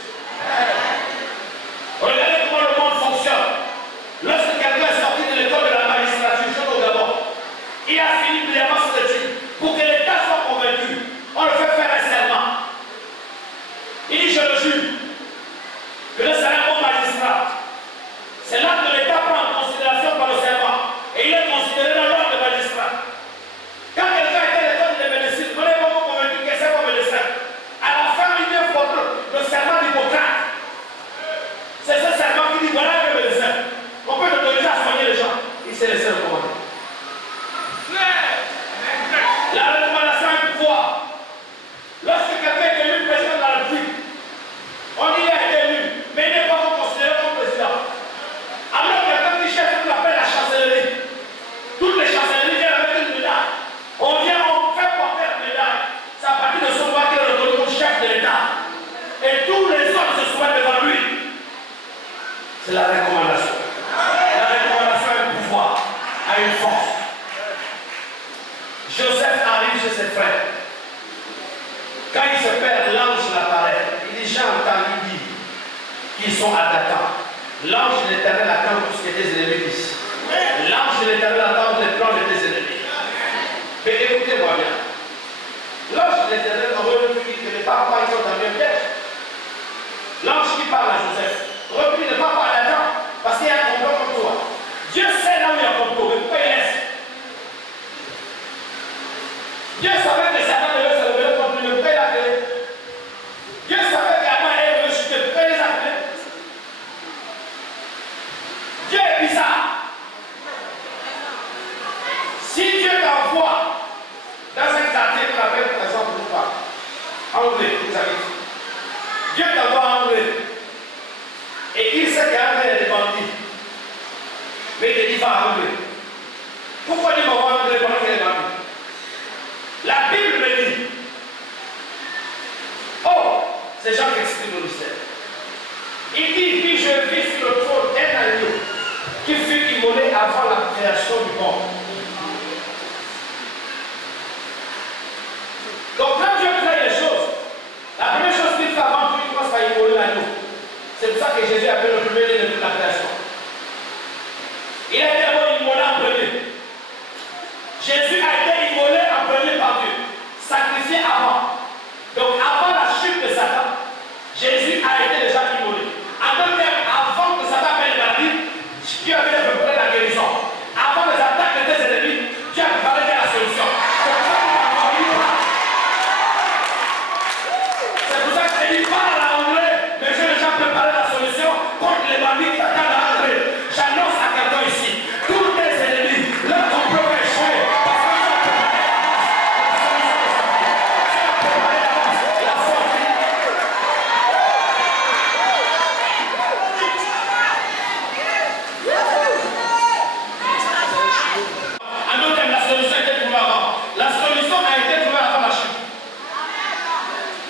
Regardez comment le monde fonctionne. Lorsque quelqu'un est sorti de l'école de la magistrature, je au Gabon, il a fini brillamment ses études. Pour que l'État soit convaincu, on le fait faire un serment. Il dit, je le jure, que le c'est un bon magistrat. C'est là que l'État prend en considération par le serment. Et il est considéré dans l'ordre de magistrat. Quand quelqu'un était à l'école de médecine, vous n'avez pas convaincu que c'est bon médecin. À la fin, il vient pour le serment d'Hippocrate. C'est ce serment qui dit, voilà le médecin. On peut l'autoriser à soigner les gens. Il s'est laissé recommander. La recommandation est pouvoir. Lorsque quelqu'un est élu président de la République, on dit qu'il a été élu, mais il n'est pas considéré comme président. Alors quelqu'un qui cherche ce qu'on appelle la chancellerie. Toutes les chancelleries viennent avec une médaille. On vient, on fait porter la médaille. C'est à partir de son droit qu'il est reconnu comme chef de l'État. Et tous les autres se soumettent devant lui. C'est la recommandation. La recommandation a un pouvoir, a une force. Joseph arrive chez ses frères. Quand il se perd, l'ange l'apparaît. Il dit, j'ai entendu dire qu'ils sont à Datan. L'ange de l'Éternel attend tout ce que tes ennemis disent. L'ange de l'Éternel attend les plans de tes ennemis. Mais écoutez-moi bien. L'ange de l'Éternel aurait pu dire que les papas ils sont dans le piège. L'ange qui parle à Joseph aurait pu dire ne pas parler à Adam parce qu'il y a un complot comme toi. Dieu sait là où il y a un complot, mais pourquoi il laisse? Dieu savait que Satan devait se révéler contre lui, mais pourquoi il a fait? Dieu savait qu'Adam allait rechuter, pourquoi il les a fait? Dieu est bizarre. Si Dieu t'envoie dans un quartier qu'on appelle par exemple Anglais, vous avez dit. Dieu t'envoie en Anglais. Et il sait qu'Anglais est des bandits. Pourquoi Dieu m'envoie un pendant qu'elle est mariée? La Bible me dit, oh, c'est Jean qui explique le mystère. Il dit, puis je vis sur le trône un agneau qui fut immolé avant la création du monde. Donc quand Dieu crée les choses, la première chose qu'il fait avant tout, il commence par immoler l'agneau. C'est pour ça que Jésus appelle le premier de toute la création. Il a été d'abord immolé en premier. Jésus a été immolé en premier par Dieu, sacrifié avant. Donc avant la chute de Satan, Jésus a été déjà immolé. En d'autres termes, avant que Satan ait maladie, Dieu avait préparé la guérison. Avant les attaques de tes ennemis, Dieu a préparé la solution. C'est pour ça que je dis pas à l'anglais, mais j'ai déjà préparé la solution contre les bandits qui attendent à l'entrée. J'annonce à quelqu'un ici, tous tes ennemis, leur complot va échouer. Parce que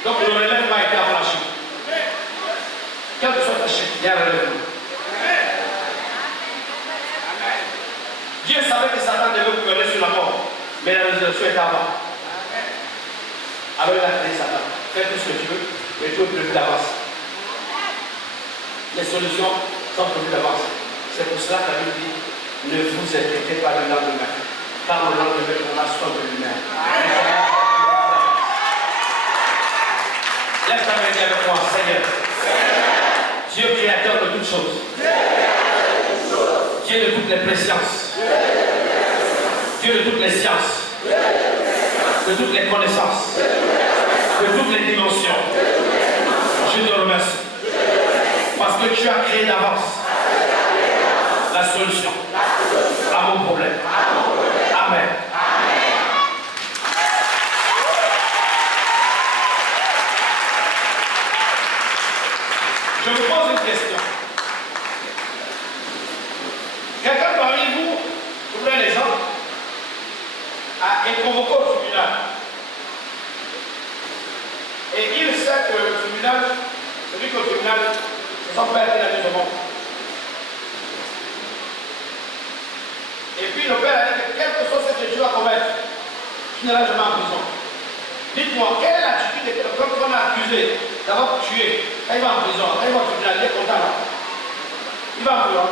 donc le relèvement a été avant la chute. Quelle que soit ta chute, il y a un relèvement. Dieu savait que Satan devait gouverner sur la mort, mais la résurrection était avant. Alors il a créé Satan. Fais tout ce que tu veux, mais tout est prévu d'avance. Les solutions sont prévues d'avance. C'est pour cela que la Bible dit, ne vous inquiétez pas du lendemain, car le lendemain on a soin de lui-même. Laisse ta main avec moi, Seigneur. Dieu créateur de toutes choses. Dieu de toutes les présciences. Dieu de toutes les sciences. De toutes les connaissances. De toutes les dimensions. Je te remercie. Parce que tu as créé d'avance la solution à mon problème. Amen. Je vous pose une question. Quelqu'un parmi vous, je vous donne un exemple, a été convoqué au tribunal. Et il sait que le tribunal, celui qu'au tribunal, c'est son père qui l'a mis au monde. Et puis le père a dit que quel que soit ce que tu vas commettre, tu n'iras jamais en prison. Dites-moi, quelle est l'attitude de quelqu'un qu'on a accusé d'avoir tué? Quand il va en prison, quand il va au tribunal, il est content là. Il va en prison.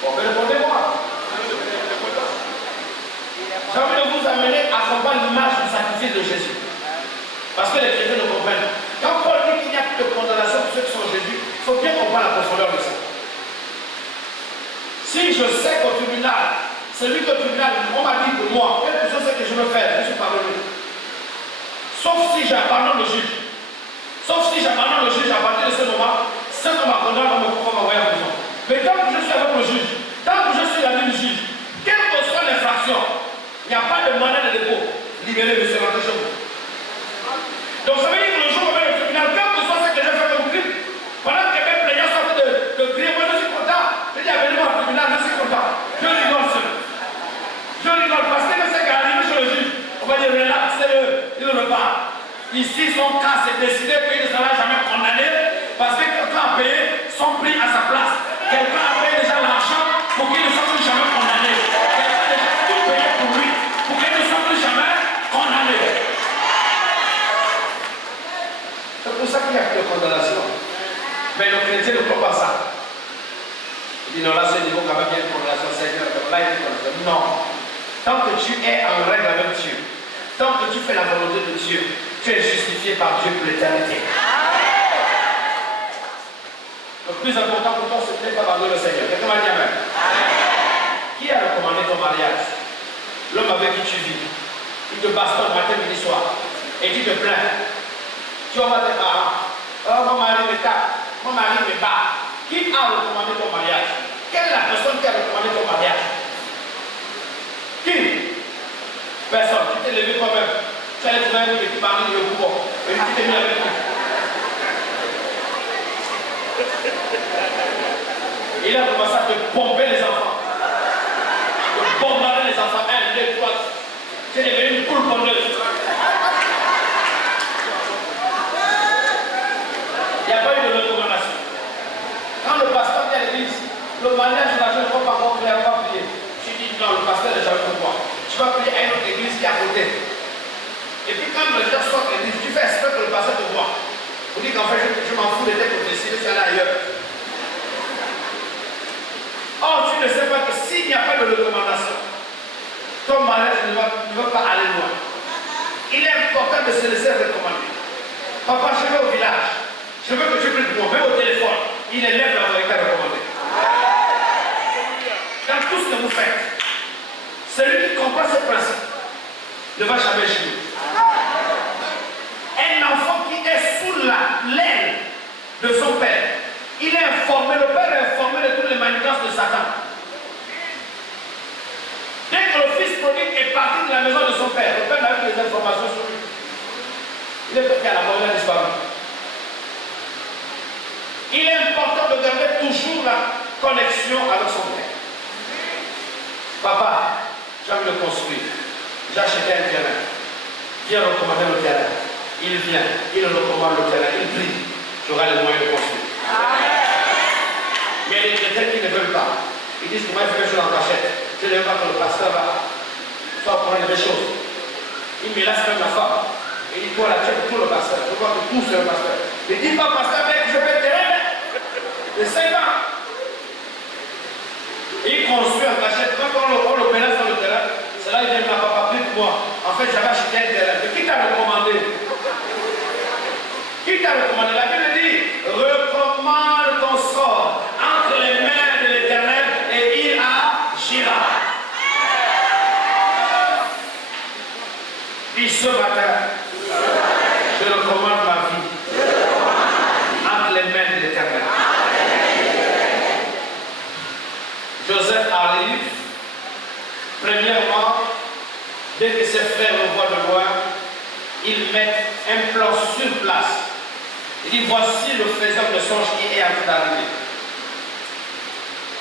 Bon, mais répondez-moi. J'ai envie de vous amener à comprendre l'image du sacrifice de Jésus. Parce que les chrétiens ne comprennent pas. Quand Paul dit qu'il n'y a plus de condamnation pour ceux qui sont en Jésus, il faut bien comprendre la profondeur de ça. Si je sais qu'au tribunal, celui qu'au tribunal, on m'a dit pour moi, quelque chose que je veux faire, je suis pardonné. Sauf si j'abandonne le juge. Sauf si j'abandonne le juge à partir de ce moment, ce qu'on m'a condamné, on va m'envoyer en prison. Mais tant que je suis avec le juge, tant que je suis l'ami du juge, quelle que soit l'infraction, il n'y a pas de mandat de dépôt. Libérez, monsieur, rentrez chez vous. Donc ça veut dire que le jour où on va au tribunal, quel que soit ce que j'ai fait comme crime, pendant que mes plaignants sont en train de crier, moi je suis content. Je dis, venez-moi au tribunal, je suis content. Je rigole seul. Je rigole parce que c'est qu'arrivé chez le juge, on va dire, relaxez-le, il repart. Ici, son cas, c'est décidé qu'il ne sera jamais condamné parce que quelqu'un a payé son prix à sa place. Quelqu'un a payé déjà l'argent pour qu'il ne soit plus jamais condamné. Quelqu'un a déjà tout payé pour lui pour qu'il ne soit plus jamais condamné. C'est pour ça qu'il n'y a plus de condamnation. Mais le chrétien ne croit pas ça. Il dit non, là, c'est le niveau quand même, il y a une condamnation, Seigneur, là, il y a une condamnation. Non. Tant que tu es en règle avec Dieu, tant que tu fais la volonté de Dieu, tu es justifié par Dieu pour l'éternité. Le plus important pour toi, ce n'est pas pardonner le Seigneur. Quelqu'un m'a dit Amen. Qui a recommandé ton mariage? L'homme avec qui tu vis. Il te bastonne matin, midi, soir. Et tu te plains. Tu vas voir tes parents. Oh, mon mari me tape. Mon mari me bat. Qui a recommandé ton mariage? Quelle est la personne qui a recommandé ton mariage? Qui? Personne. Tu t'es levé toi-même. Tu allais trouver un petit mari de pouvoir. Et tu t'es mis avec lui. Il a commencé à te pomper les enfants. Te pomper avec toi. Tu es devenu une poule pondeuse. Il n'y a pas eu de recommandation. Quand le pasteur vient à l'église, le mariage de la jeune femme va prier, on va prier. Tu dis non, le pasteur est jamais pour moi. Tu vas prier à une autre église qui est à côté. Et puis quand le gens sortent de l'église, tu fais espèce que le pasteur te voit. Vous dites qu'en fait, je m'en fous de tes prophéties, je suis allé ailleurs. Or, tu ne sais pas que s'il n'y a pas de recommandation, ton mariage ne va pas aller loin. Il est important de se laisser recommander. Papa, je vais au village. Je veux que tu pries pour moi, même au téléphone. Il élève la vérité recommandée. Dans tout ce que vous faites, celui qui comprend ce principe ne va jamais échouer. Un enfant qui est sous l'aile de son père, il est informé, le père est informé de toutes les manigances de Satan. Dès que le fils prodigue est parti de la maison de son père, le père n'a eu des informations sur lui. Il est parti à la mort, il a disparu. Il est important de garder toujours la connexion avec son père. Papa, j'ai envie de construire. J'ai acheté un terrain. Viens recommander le terrain. Il vient, il recommande le terrain, il prie. Tu auras les moyens de construire. Mais il y a des chrétiens qui ne veulent pas. Ils disent que moi, il faut que je l'en cachette. Je ne veux pas que le pasteur va prendre des choses. Il me laisse même la femme. Il dit, toi là, tu es pour le pasteur. Je vois que tout c'est le pasteur. Il dit pas, pasteur, mec, je vais le terrain. De 5 ans. Il construit en cachette. Quand on le mélange dans le terrain, c'est là qu'il dit, papa, prie pour moi. En fait, j'avais acheté un terrain. Mais qui t'a recommandé? Qui t'a recommandé? La Bible dit, recommande ton sort entre les mains de l'Éternel et il agira. Puis ce matin, je recommande ma vie entre les mains de l'Éternel. Joseph arrive. Premièrement, dès que ses frères le voient de loin, ils mettent un plan sur place. Il dit, voici le faiseur de songe qui est en train d'arriver.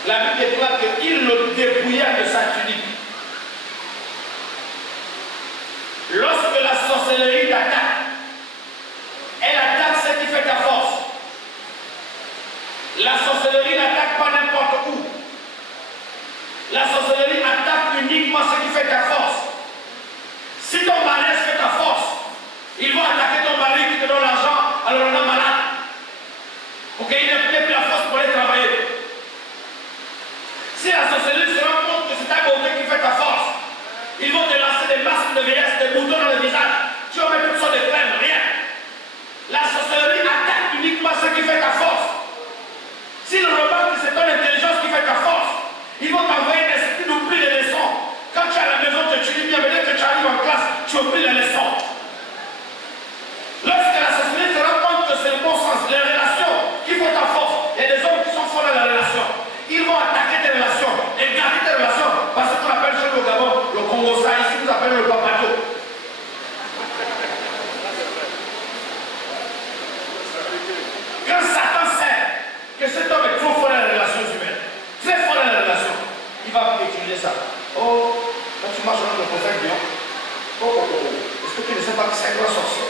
La Bible déclare qu'il le dépouilla de sa tunique. Lorsque la sorcellerie t'attaque, elle attaque ce qui fait ta force. La sorcellerie n'attaque pas n'importe où. La sorcellerie attaque uniquement ce qui fait ta force. Si ton mariage fait ta force, ils vont attaquer ton mari qui te donne l'argent, alors on est malade. Pour qu'il n'ait plus la force pour aller travailler. Si la sorcellerie se rend compte que c'est ta beauté qui fait ta force, ils vont te lancer des masques de vieillesse, des boutons dans le visage. Tu vas mettre toutes sortes de crèmes, rien. La sorcellerie attaque uniquement ce qui fait ta force. S'ils remarquent que c'est ton intelligence qui fait ta force, ils vont t'envoyer un esprit d'oubli les leçons. Quand tu es à la maison, tu lis bien, mais dès que tu arrives en classe, tu oublies les leçons. Lorsque la sorcellerie se rend compte que c'est le bon sens, les relations qui font ta force, il y a des hommes qui sont forts dans la relation. Ils vont attaquer tes relations et garder tes relations. Parce qu'on appelle chez le Gabon le Congo ça, ici vous appelez le papato. Quand Satan sait que cet homme est trop fort dans les relations humaines, très fort dans les relations, il va utiliser ça. Oh, quand tu marches dans le prophète Dion, est-ce que tu ne sais pas que c'est un grand sorcier?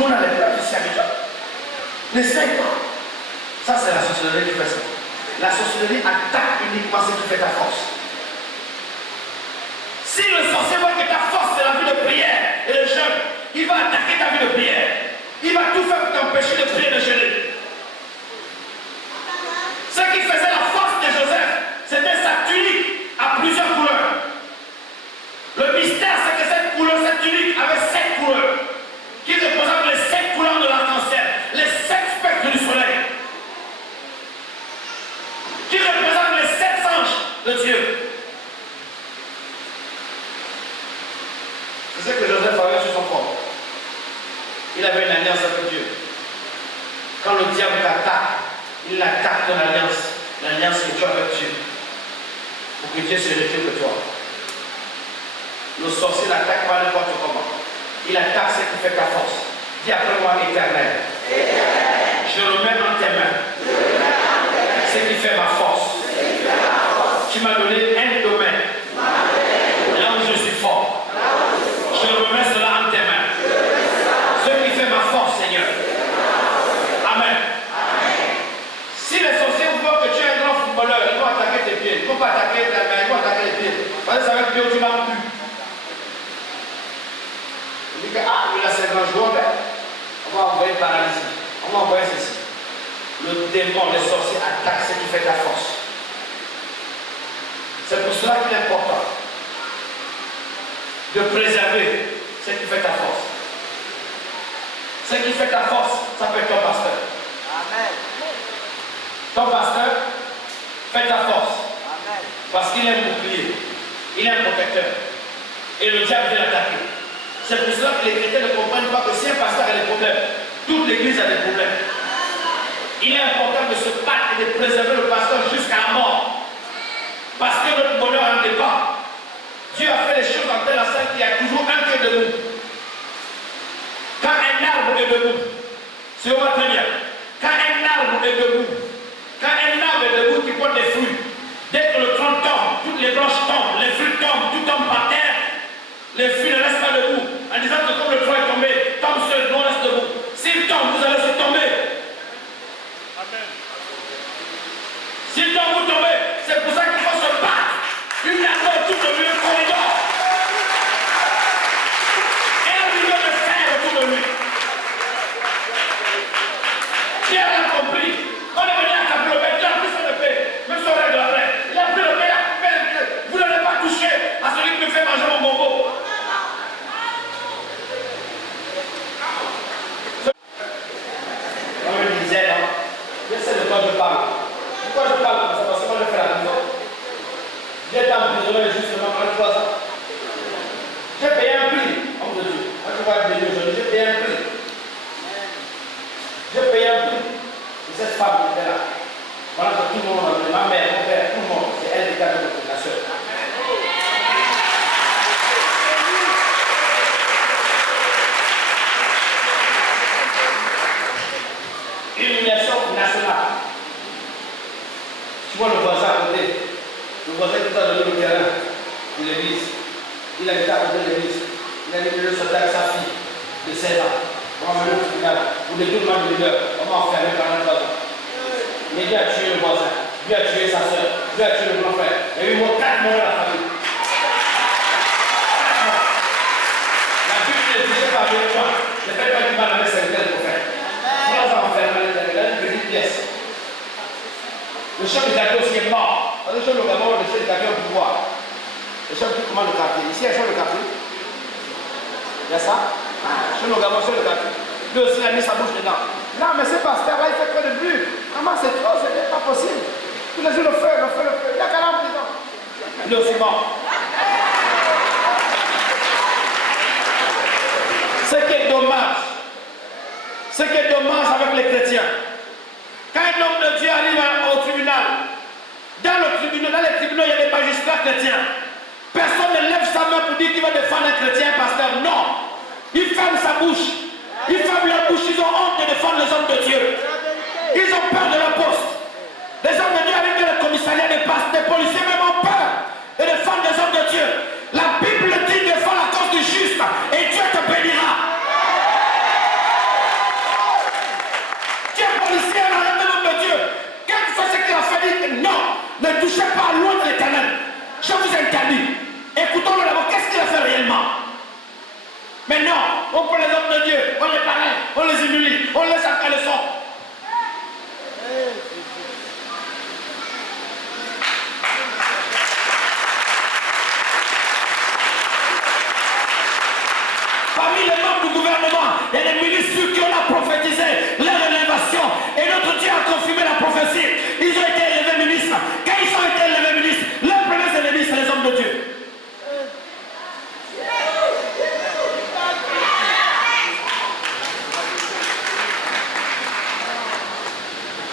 Nous on a les places ici à Abidjan. Les 5 ans. Ça c'est la sorcellerie qui fait ça. La sorcellerie attaque uniquement ce qui fait ta force. Si le sorcier voit que ta force c'est la vie de prière et de jeûne, il va attaquer ta vie de prière. Il va tout faire pour t'empêcher de prier et de jeûner. Ce qui faisait la force de Joseph, c'était sa tunique à plusieurs couleurs. Le mystère, c'est que cette couleur, cette tunique avait 7 couleurs, qui représentent les 7 couleurs de l'arc-en-ciel, les 7 spectres du soleil, qui représentent les 7 anges de Dieu. C'est ce que Joseph avait sur son corps. Il avait une alliance avec Dieu. Quand le diable t'attaque, il attaque ton alliance, l'alliance que tu as avec Dieu, pour que Dieu se retire de toi. Le sorcier n'attaque pas n'importe comment. Il attaque ce qui fait ta force. Dis après moi, Éternel. Je remets en tes mains ce qui fait ma force. Tu m'as donné un domaine. Là où faut pas attaquer la main, il faut attaquer les pieds. Parce que ça va être pied, tu ne vas plus. Il dit que, ah, mais là c'est un jour, on va envoyer paralysie, on va envoyer ceci. Le démon, les sorciers attaquent ce qui fait ta force. C'est pour cela qu'il est important de préserver ce qui fait ta force. Ce qui fait ta force, ça peut être ton pasteur. Amen. Ton pasteur fait ta force. Amen. Parce qu'il est un bouclier, il est un protecteur. Et le diable vient l'attaquer. C'est pour cela que les chrétiens ne comprennent pas que si un pasteur a des problèmes, toute l'église a des problèmes. Il est important de se battre et de préserver le pasteur jusqu'à la mort. Parce que notre bonheur en dépend. Dieu a fait les choses en telle sorte qu'il y a toujours un qui est debout. Quand un arbre est debout, c'est au très bien. Quand un arbre est debout, quand un arbre est debout qui porte des fruits, dès que le tronc tombe, toutes les branches tombent, les fruits tombent, tout tombe par terre, les fruits ne restent pas debout. En disant que comme le tronc est tombé, tombe seul, nous on reste debout. S'il tombe, vous allez se tomber. Amen. S'il tombe, vous tombez. C'est pour ça qu'il faut se battre. Une arme autour de lui, un corridor. Et un milieu de fer autour de lui. Pierre l'a compris. On est venu à Capelobet, il a pris son épée. Même son règle après. Il a pris l'épée, il a coupé l'épée. Vous n'allez pas toucher à celui qui me fait manger mon bonbon. On me disait, non, je sais de quoi je parle. Pourquoi je parle comme ça? Parce que moi je fais la prison. J'ai été emprisonné justement pendant 3 ans. J'ai payé un prix, homme de Dieu. Moi je vois des aujourd'hui, j'ai payé un prix. J'ai payé un prix. Et cette femme qui était là. Voilà que tout le monde, ma mère, mon père, tout le monde, c'est elle qui a donné la soeur. Illumination nationale. Tu vois le voisin à côté, le voisin qui t'a donné le terrain de l'église. Il a été à côté de l'église. Il a dit que je sortais avec sa fille de 16 ans. On m'a mené au tribunal. Pour détournement de leader, on m'a enfermé pendant 3 ans. Mais Dieu a tué le voisin, Dieu a tué sa soeur, Dieu a tué le grand frère. Il y a eu 4 morts dans la famille. 4 morts. La Bible dit, je ne sais pas avec toi, ne fais pas du mal à mes serviteurs pour faire. 3 ans enfermé à l'intérieur, une petite pièce. Le chef de quartier aussi est mort. Parce que le chef de Gabon, le chef de quartier au pouvoir. Le chef qui commande le quartier. Ici, il y a un chef de quartier. Il y a ça. Le chef de Gabon, le chef de quartier. Lui aussi, il a mis sa bouche dedans. Non, mais ce pasteur-là, il fait trop de but. Maman, c'est trop, ce n'est pas possible. Tous les jours, le feu. Il y a qu'à l'âme dedans. Il est aussi mort. Ce qui est dommage avec les chrétiens, quand un homme de Dieu arrive au tribunal, dans les tribunaux, il y a des magistrats chrétiens. Personne ne lève sa main pour dire qu'il va défendre un chrétien, pasteur. Non. Il ferme sa bouche. Ils ferment leur bouche. Ils ont honte de défendre les hommes de Dieu. Ils ont peur de leur poste. Les hommes de Dieu arrivent dans le commissariat, des policiers même ont peur de défendre les hommes de Dieu. La Bible dit défends la cause du juste et Dieu te bénira. Tu es policier dans le nom de Dieu. Quel que soit ce qu'il a fait, dit non, ne touchez pas loin de l'Éternel. Je vous interdis. Écoutons-le d'abord, qu'est-ce qu'il a fait réellement? Mais non, on prend les hommes de Dieu, on les parraine, on les humilie, on les laisse à leçon. Parmi les membres du gouvernement, il y a des ministres qui ont prophétisé leur élévation et notre Dieu a confirmé la prophétie. Ils ont été élevés ministres. Quand ils ont été élevés ministres, leurs premiers ennemis, c'est les hommes de Dieu.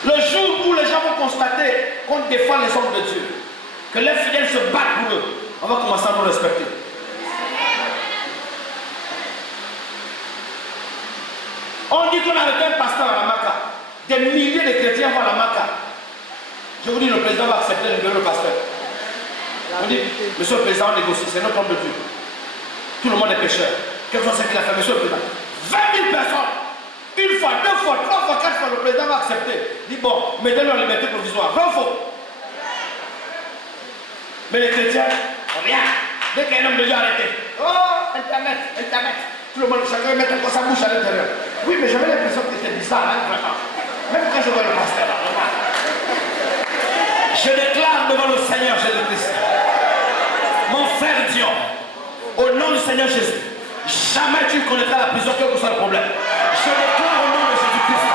Le jour où les gens vont constater qu'on défend les hommes de Dieu, que les fidèles se battent pour eux, on va commencer à nous respecter. On dit qu'on a arrêté un pasteur à la Maca. Des milliers de chrétiens vont à la Maca. Je vous dis, le président va accepter de libérer le pasteur. On dit, monsieur le président, on négocie, c'est notre homme de Dieu. Tout le monde est pécheur. Quel soit ce qu'il a fait, monsieur le président. 20 000 personnes. Une fois, 2 fois, 3 fois, 4 fois, le président va accepter. Il dit bon, mettez-le en liberté provisoire. Vrai ou faux? Mais les chrétiens, rien. Dès qu'un homme de Dieu arrêté. Oh, Internet. Tout le monde, chacun met encore sa bouche à l'intérieur. Oui, mais j'avais l'impression que c'était bizarre, hein, vraiment. Même quand je vois le pasteur là, vraiment. Je déclare devant le Seigneur Jésus-Christ, mon frère Dion, au nom du Seigneur Jésus, jamais tu connaîtras la prison, quel que soit le problème. Je déclare au nom de Jésus-Christ,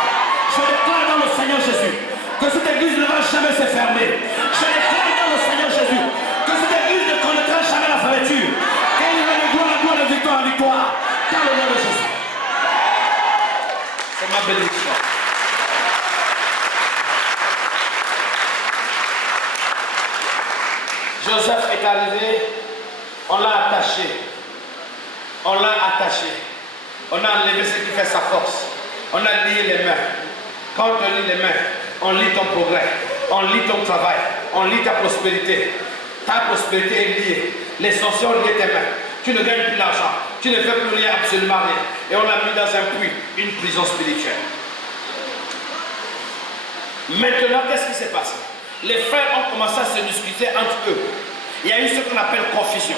je déclare dans le Seigneur Jésus, que cette église ne va jamais se fermer. Je déclare dans le Seigneur Jésus, que cette église ne connaîtra jamais la fermeture. Qu'elle ira de gloire, de victoire en victoire, dans le nom de Jésus. C'est ma bénédiction. Joseph est arrivé, on l'a attaché. On a enlevé ce qui fait sa force. On a lié les mains. Quand on lie les mains, on lit ton progrès, on lit ton travail, on lit ta prospérité. Ta prospérité est liée. Les sorciers ont lié tes mains. Tu ne gagnes plus l'argent. Tu ne fais plus rien, absolument rien. Et on l'a mis dans un puits, une prison spirituelle. Maintenant, qu'est-ce qui s'est passé? Les frères ont commencé à se discuter entre eux. Il y a eu ce qu'on appelle confusion.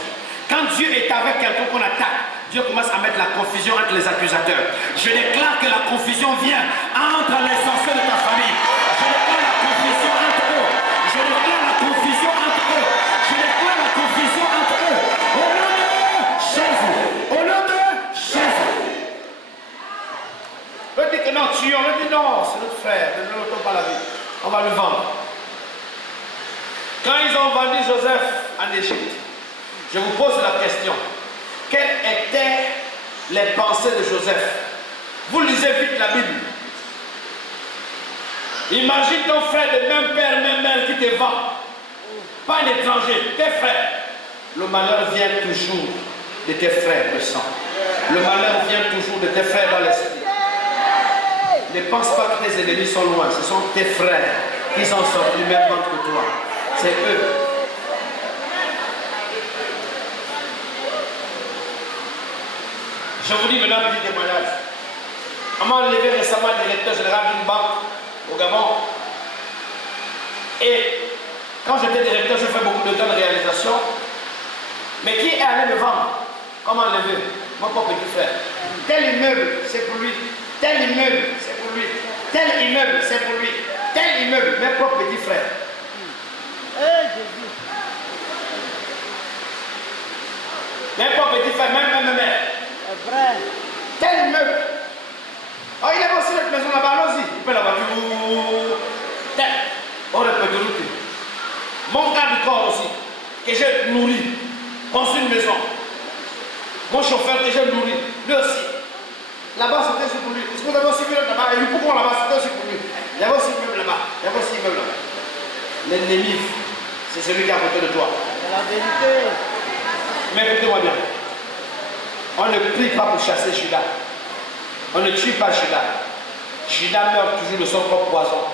Quand Dieu est avec quelqu'un qu'on attaque, Dieu commence à mettre la confusion entre les accusateurs. Je déclare que la confusion vient entre les sorciers de ta famille. Je déclare la confusion entre eux. Je déclare la confusion entre eux. Je déclare la confusion entre eux. Au nom de Jésus. Au nom de Jésus. On dit que non, tu on dit non, c'est notre frère, ne nous pas la vie. On va le vendre. Quand ils ont vendu Joseph en Égypte, je vous pose la question. Quelles étaient les pensées de Joseph? Vous lisez vite la Bible. Imagine ton frère de même père, même mère qui te vend. Pas un étranger, tes frères. Le malheur vient toujours de tes frères de sang. Le malheur vient toujours de tes frères dans l'esprit. Ne pense pas que tes ennemis sont loin. Ce sont tes frères qui sont sortis du même ventre que toi. C'est eux. Je vous dis maintenant un petit témoignage. On m'a enlevé récemment le directeur général d'une banque au Gabon. Et quand j'étais directeur, j'ai fait beaucoup de temps de réalisation. Mais qui est allé me vendre? Comment enlever? Mon propre petit frère. Tel immeuble, c'est pour lui. Tel immeuble, c'est pour lui. Tel immeuble, c'est pour lui. Tel immeuble, mes propres petits frères. Mes propres petits frères, même ma mère. Tel immeuble. Oh, il a aussi notre maison là-bas, allons-y. Il peut la voiture. Tel. On répète tout. Mon gars du corps aussi, que j'ai nourri, construit une maison. Mon chauffeur que j'ai nourri, lui aussi. Là-bas, c'était aussi pour lui. Est-ce que vous avez aussi vu là-bas? Et pourquoi là-bas, c'était aussi pour lui? Il y avait aussi un immeuble là-bas. Il y avait aussi un immeuble là-bas. L'ennemi, c'est celui qui est à côté de toi. C'est la vérité. Mais écoutez-moi bien. On ne prie pas pour chasser Judas. On ne tue pas Judas. Judas meurt toujours de son propre poison.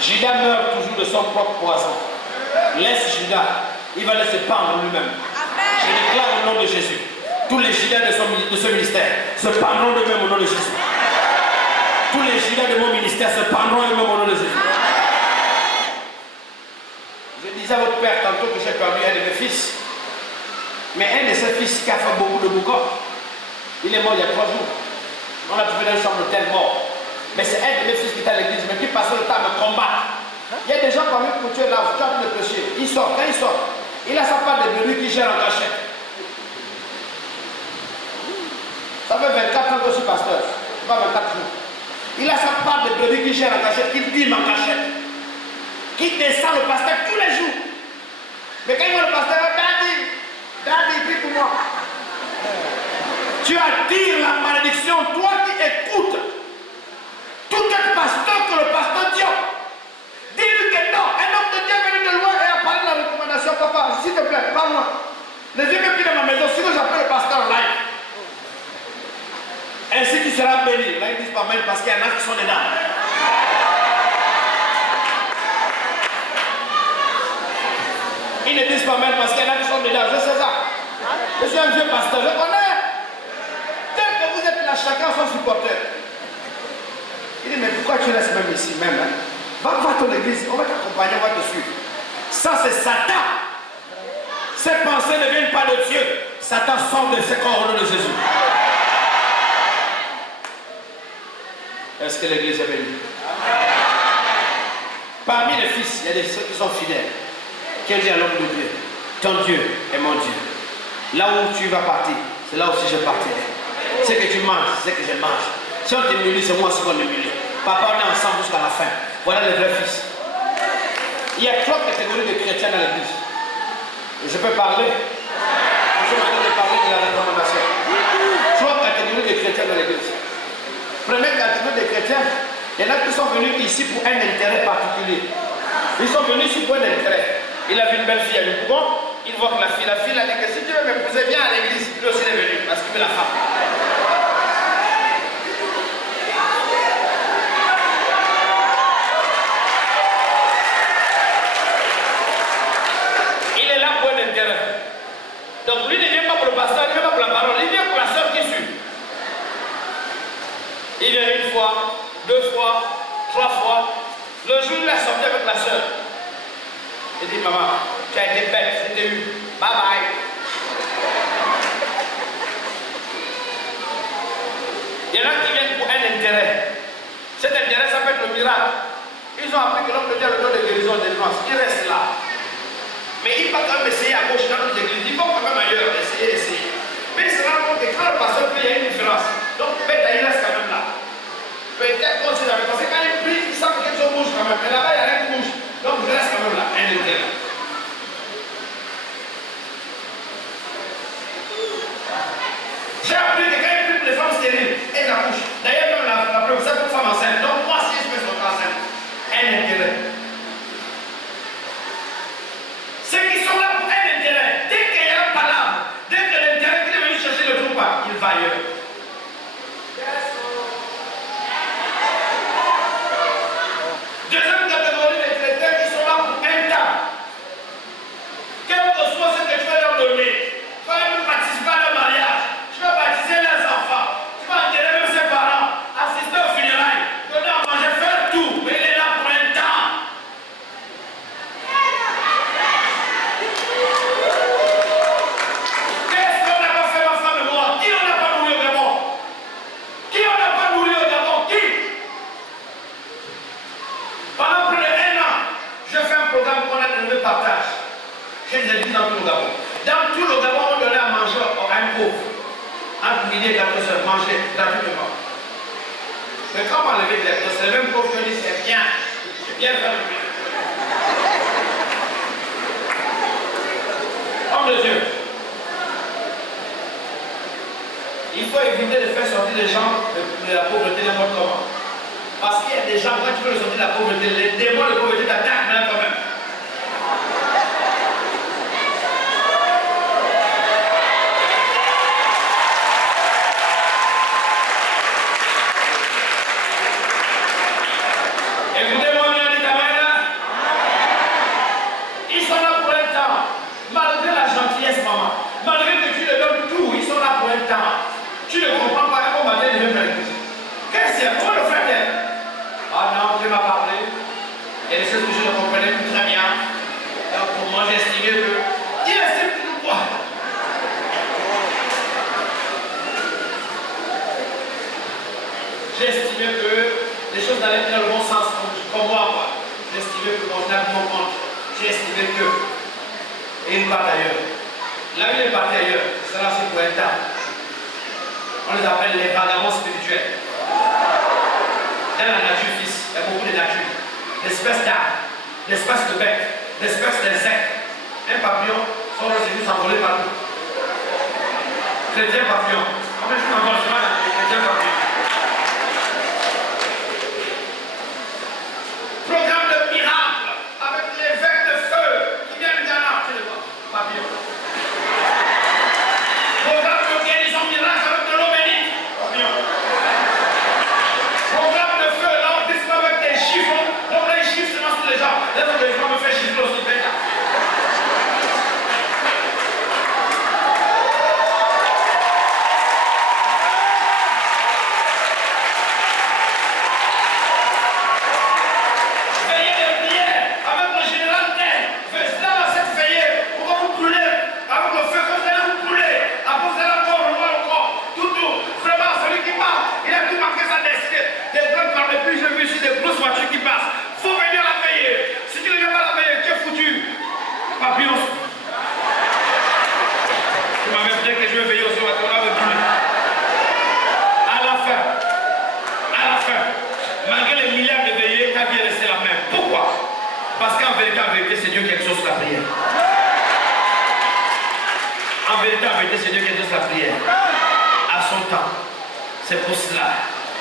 Judas meurt toujours de son propre poison. Laisse Judas. Il va laisser pendre lui-même. Je déclare au nom de Jésus. Tous les Judas de ce ministère se pendront d'eux-mêmes au nom de Jésus. Tous les Judas de mon ministère se pendront eux-mêmes au nom de Jésus. Je disais à votre père tantôt que j'ai perdu un de mes fils. Mais un de ses fils qui a fait beaucoup de boucan, il est mort il y a 3 jours. On a trouvé dans une chambre d'hôtel mort. Mais c'est un de mes fils qui est à l'église, mais qui passe le temps à me combattre. Il y a des gens parmi eux tu es là, tu as pu le pécher. Il sort, quand il sort, il a sa part de brebis qui gère en cachette. Ça fait 24 ans que je suis pasteur. Pas 24 jours. Il a sa part de brebis qui gère en cachette, qui dîme en cachette. Qui descend le pasteur tous les jours. Mais quand il voit le pasteur, Daddy, prie pour moi. Tu attires la malédiction, toi qui écoutes. Tout un pasteur que le pasteur dit. Dis-lui que non, un homme de Dieu est venu de loin et a parlé de la recommandation. Papa, s'il te plaît, parle-moi. Ne viens même plus dans ma maison, sinon j'appelle le pasteur live. Ainsi tu seras béni. Là, ils disent pas même parce qu'il y en a qui sont dedans. Ils ne disent pas même parce qu'il y en a qui sont dedans. Je sais ça. Je suis un vieux pasteur, je connais. Tel que vous êtes là, chacun son supporter. Il dit dit, mais pourquoi tu restes même ici même hein? Va à ton église, on va t'accompagner, on va te suivre. Ça c'est Satan. Ces pensées ne viennent pas de Dieu. Satan sort de ses corps au nom de Jésus. Est-ce que l'église est bénie? Parmi les fils, il y a des ceux qui sont fidèles. Qui dit à l'homme de Dieu, ton Dieu est mon Dieu. Là où tu vas partir, c'est là aussi je partirai. Ce que tu manges, c'est ce que je mange. Si on t'humilie, c'est moi aussi qu'on humilie. Papa, on est ensemble jusqu'à la fin. Voilà les vrais fils. Il y a 3 catégories de chrétiens dans l'église. Et je peux parler. Je suis en train de parler de la recommandation. 3 catégories de chrétiens dans l'église. Première catégorie de chrétiens, il y en a qui sont venus ici pour un intérêt particulier. Ils sont venus ici pour un intérêt. Il a vu une belle fille à Lupoubon. Il voit que la fille a dit que si tu veux m'épouser, viens à l'église. Lui aussi il est venu parce qu'il veut la femme. Il est là pour un intérêt. Donc lui ne vient pas pour le pasteur, il ne vient pas pour la parole, il vient pour la soeur qui suit. Il vient 1 fois, 2 fois, 3 fois. Le jour il a sorti avec la soeur. Il dit, maman, tu as été bête, je t'ai eu. Bye bye. Il y en a qui viennent pour un intérêt. Cet intérêt, ça peut être le miracle. Ils ont appris que l'homme de Dieu a le don de guérison et de délivrance. Ils restent là. Mais ils peuvent quand même essayer à gauche dans les églises. Ils vont quand même ailleurs, essayer. Mais ils se rendent compte que quand le pasteur prie, il y a une différence. Donc peut-être il reste quand même là. Peut-être qu'on sait jamais. Parce que quand il prie, il sent que quelque chose bouge quand même. Mais là-bas, il n'y a rien qui bouge. Donc je reste quand même là. Un intérêt. J'ai appris que quand il prie pour les femmes stériles, elles accouchent. D'ailleurs, même la preuve, c'est pour femmes enceintes. Donc moi, si je fais son enceinte, un intérêt. Ceux qui sont là pour un intérêt, dès qu'il y a un palabre, dès que l'intérêt qu'il est venu chercher le trouve pas, il va ailleurs. Deuxième catégorie des chrétiens qui sont là pour un temps. Quel que soit ce que tu vas leur donner, tu vas même participer à leur mariage, tu vas baptiser leurs enfants, tu vas enterrer même ses parents, assister aux funérailles, donner à manger, faire tout, mais il est là pour un temps. Qu'est-ce qu'on n'a pas fait, ma femme et moi? Qui on n'a pas nourri au Gabon? Qui on n'a pas nourri au Gabon? Qui? Pendant plus d'1 an, je fais un programme qu'on a nommé Partage. Je les ai dit dans tout le Gabon. Dans tout le Gabon, on donnait à manger à un pauvre. Entre midi et 14 heures, manger gratuitement. Mais quand on enlevait des choses, c'est le même pauvre qui dit c'est bien faire le bien. Homme de Dieu. Il faut éviter de faire sortir des gens de la pauvreté n'importe comment. Parce qu'il y a des gens, quand tu veux les sortir de la pauvreté, les démons de pauvreté t'attaquent même quand même. Écoutez-moi bien, les camarades. Ils sont là pour un temps. Malgré la gentillesse, maman. Malgré que tu leur donnes tout, ils sont là pour un temps. Tu ne comprends pas comment matin ils viennent faire. Qu'est-ce que c'est? Comment le fait-elle? Ah non, Dieu m'a parlé. Et les choses que je ne comprenais plus très bien. Donc pour moi, j'ai estimé que il estime tout quoi. J'ai estimé que les choses n'allaient pas dans le bon sens comme moi. J'ai estimé que mon argument compte. J'ai estimé que. Et ils partent ailleurs. Là où il est parti ailleurs, c'est là c'est pour un temps. On les appelle les vagabonds spirituels. Dans la nature, fils, il y a beaucoup de nature. D'espèces d'arbres, d'espèces de bêtes, d'espèces d'insectes. Un papillon, son rôle c'est juste s'envoler partout. Chrétien papillon. Comment je m'envole souvent dans les chrétiens papillons? Programme de miracle avec l'évêque de feu qui vient de Ghana. Tu le vois, papillon. Programme de guérison miracle avec de l'eau bénite. Papillon. Programme de feu, là on dit avec des chiffres. Donc là ils chiffrent seulement sur les gens. Là les gens me font chiffrer aussi. vérité, c'est Dieu qui exauce la prière. À son temps. C'est pour cela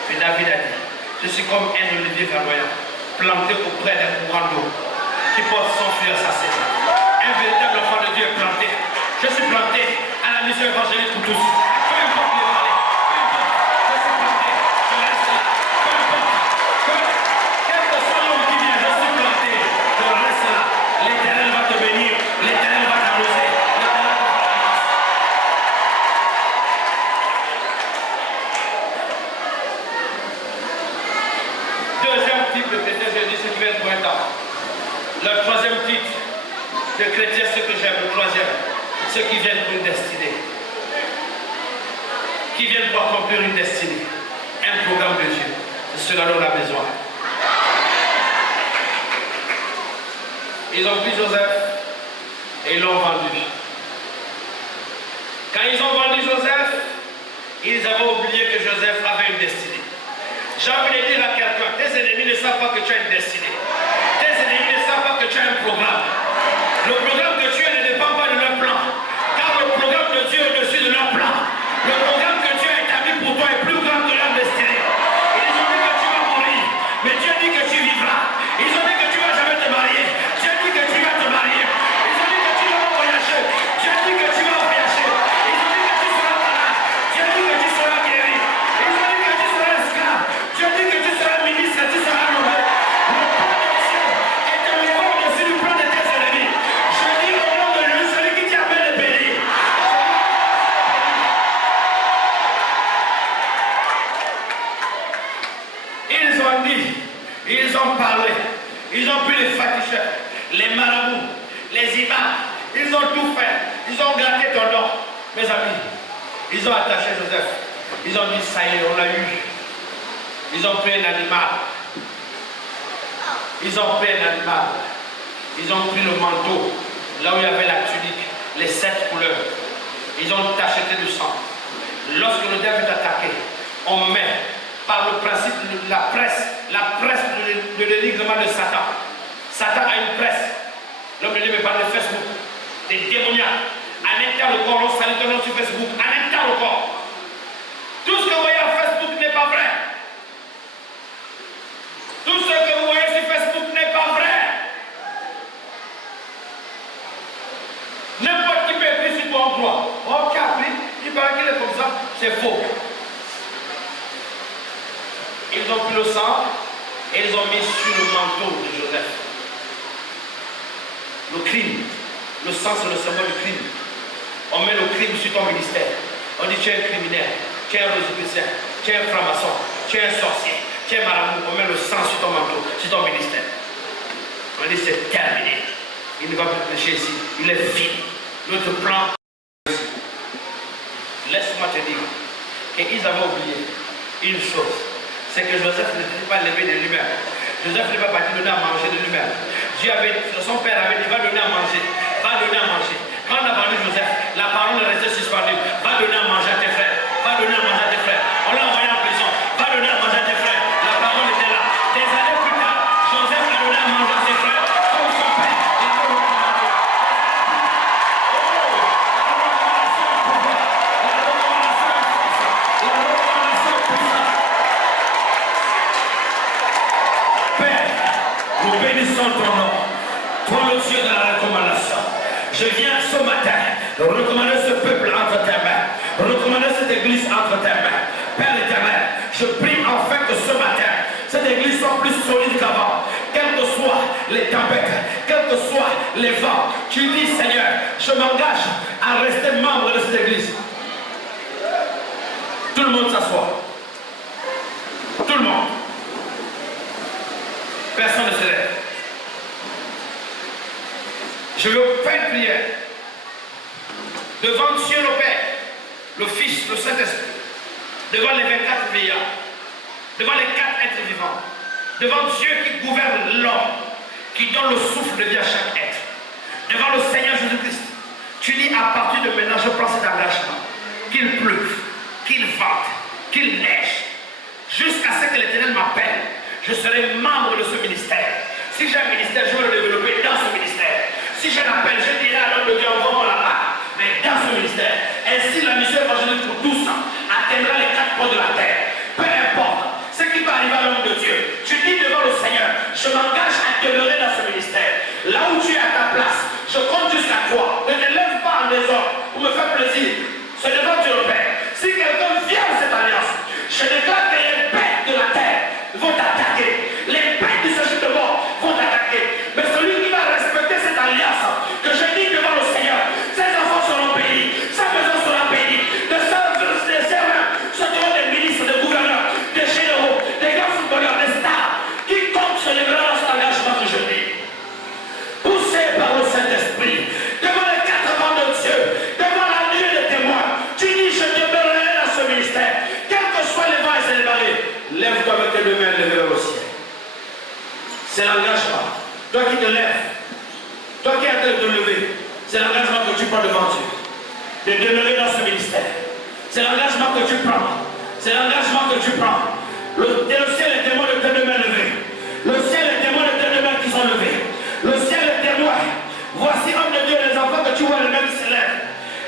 que David a dit, je suis comme un olivier verdoyant, planté auprès d'un courant d'eau, qui porte son fruit à sa saison. Un véritable enfant de Dieu est planté. Je suis planté à la mission évangélique pour tous. Peu importe les vallées, peu importe, je suis planté, je reste là. Peu importe, quel que soit l'homme qui vient, je suis planté, je reste là. L'Éternel va te bénir, l'Éternel va t'arroser, l'Éternel va te faire la grâce. Deuxième type de chrétien, je dis ceux qui viennent pour un temps. Le troisième type de chrétien, ce que j'aime, le troisième, ceux qui viennent pour une destinée. Qui viennent pour accomplir une destinée. Un programme de Dieu. C'est cela dont on a besoin. Ils ont pris Joseph et ils l'ont vendu. Quand ils ont vendu Joseph, ils avaient oublié que Joseph avait une destinée. J'ai envie de dire à quelqu'un, tes ennemis ne savent pas que tu as une destinée. Tes ennemis ne savent pas que tu as un programme. Le programme que tu as ne dépend pas de leur plan. Car le programme de Dieu est au-dessus de leur plan. Le programme que Dieu a établi pour toi est plus grand que leur destinée. Ils ont dit que tu vas mourir, mais Dieu dit que tu vivras. Ils ont dit que tu ne vas jamais te marier. Dieu dit que tu vas te marier. Ils ont dit que tu vas voyager. Dieu dit que tu vas voyager. Ils ont dit que tu seras malade. Dieu dit que tu seras guéri. Ils ont dit que tu seras esclave. Dieu dit que tu seras ministre, tu seras nommé. Le plan de Dieu est un niveau au-dessus du plan de tes ennemis. Je dis au nom de lui, celui qui t'appelle le béni. Ils ont dit, ils ont parlé, ils ont pris les faticheurs, les marabouts, les imams, ils ont tout fait, ils ont gratté ton nom. Mes amis, ils ont attaché Joseph, ils ont dit ça y est, on l'a eu. Ils ont pris un animal, ils ont pris un animal, ils ont pris le manteau, là où il y avait la tunique, les 7 couleurs, ils ont tacheté du sang. Lorsque le diable est attaqué, on met par le principe de la presse de l'énigme de Satan. Satan a une presse. L'homme de Dieu me parle de Facebook, des démoniaques. En interne le corps, on salue ton nom sur Facebook. En interne le corps. Tout ce que vous voyez en Facebook n'est pas vrai. Tout ce que vous voyez sur Facebook n'est pas vrai. N'importe qui peut écrire sur ton emploi. Oh, qui a appris, il paraît qu'il est comme ça. C'est faux. Ils ont pris le sang et ils ont mis sur le manteau de Joseph. Le crime. Le sang, c'est le symbole du crime. On met le crime sur ton ministère. On dit tu es un criminel, tu es un rosicrucien, tu es un franc-maçon, tu es un sorcier, tu es un marabout. On met le sang sur ton manteau, sur ton ministère. On dit c'est terminé. Il ne va plus prêcher ici. Il est fini. Notre plan. Laisse-moi te dire qu'ils avaient oublié une chose. C'est que Joseph ne s'était pas levé de lui-même. Joseph n'est pas parti donner à manger de lui-même. Son père avait dit, va donner à manger. Va donner à manger. Quand on a vendu Joseph, la parole est restée suspendue. Va donner à manger à tes frères. Va donner à manger à tes frères. On l'a envoyé en prison. Va donner à manger à tes frères. La parole était là. Des années plus tard, Joseph a donné à manger à ses frères. Comme son père. Il a donné à manger. Nous bénissons ton nom, toi le Dieu de la recommandation. Je viens ce matin recommander ce peuple entre tes mains, recommander cette église entre tes mains. Père éternel, je prie enfin que ce matin, cette église soit plus solide qu'avant. Quelles que soient les tempêtes, quels que soient les vents, tu dis Seigneur, je m'engage à rester membre de cette église. Tout le monde s'assoit. Tout le monde. Personne ne se lève. Je veux faire une prière devant Dieu le Père, le Fils, le Saint-Esprit, devant les 24 veillards, devant les 4 êtres vivants, devant Dieu qui gouverne l'homme, qui donne le souffle de vie à chaque être, devant le Seigneur Jésus-Christ. Tu dis à partir de maintenant, je prends cet engagement, qu'il pleuve, qu'il vente, qu'il neige, jusqu'à ce que l'Éternel m'appelle. Je serai membre de ce ministère. Si j'ai un ministère, je vais le développer dans ce ministère. Si j'ai un appel, je dirai à l'homme de Dieu, envoie-moi là-bas. Mais dans ce ministère, si la mission évangélique pour tous atteindra les 4 coins de la terre, peu importe ce qui va arriver à l'homme de Dieu, tu dis devant le Seigneur, je m'engage à demeurer dans ce ministère. Là où tu es à ta place, je compte jusqu'à toi. Ne te lève pas en désordre pour me faire plaisir. C'est devant Dieu le Père. Si quelqu'un vient de cette alliance, je déclare que les bêtes de la terre vont t'attaquer. Les bêtes de ce jour de mort vont t'attaquer. Mais celui qui va respecter cette alliance, que je dis devant le Seigneur, ses enfants seront bénis, sa maison sera bénie, de ses mains sortiront des ministres, des gouverneurs, des généraux, des grands footballeurs, des stars. Quiconque se lèvera dans cet engagement que je dis, poussé par le Saint-Esprit, devant les 4 vents de Dieu, devant la nuée des témoins, tu dis je demeurerai dans ce ministère, quels que soient les vents et les marées. Lève-toi avec tes 2 mains levées au ciel. C'est l'engagement. Toi qui te lèves, toi qui es en train de te lever, c'est l'engagement que tu prends devant Dieu, de demeurer dans ce ministère. C'est l'engagement que tu prends. C'est l'engagement que tu prends. Le ciel est témoin de tes 2 mains levées. Le ciel est témoin de tes 2 mains qui sont levées. Le ciel est témoin. Voici, homme de Dieu, les enfants que tu vois, les mains qui s'élèvent.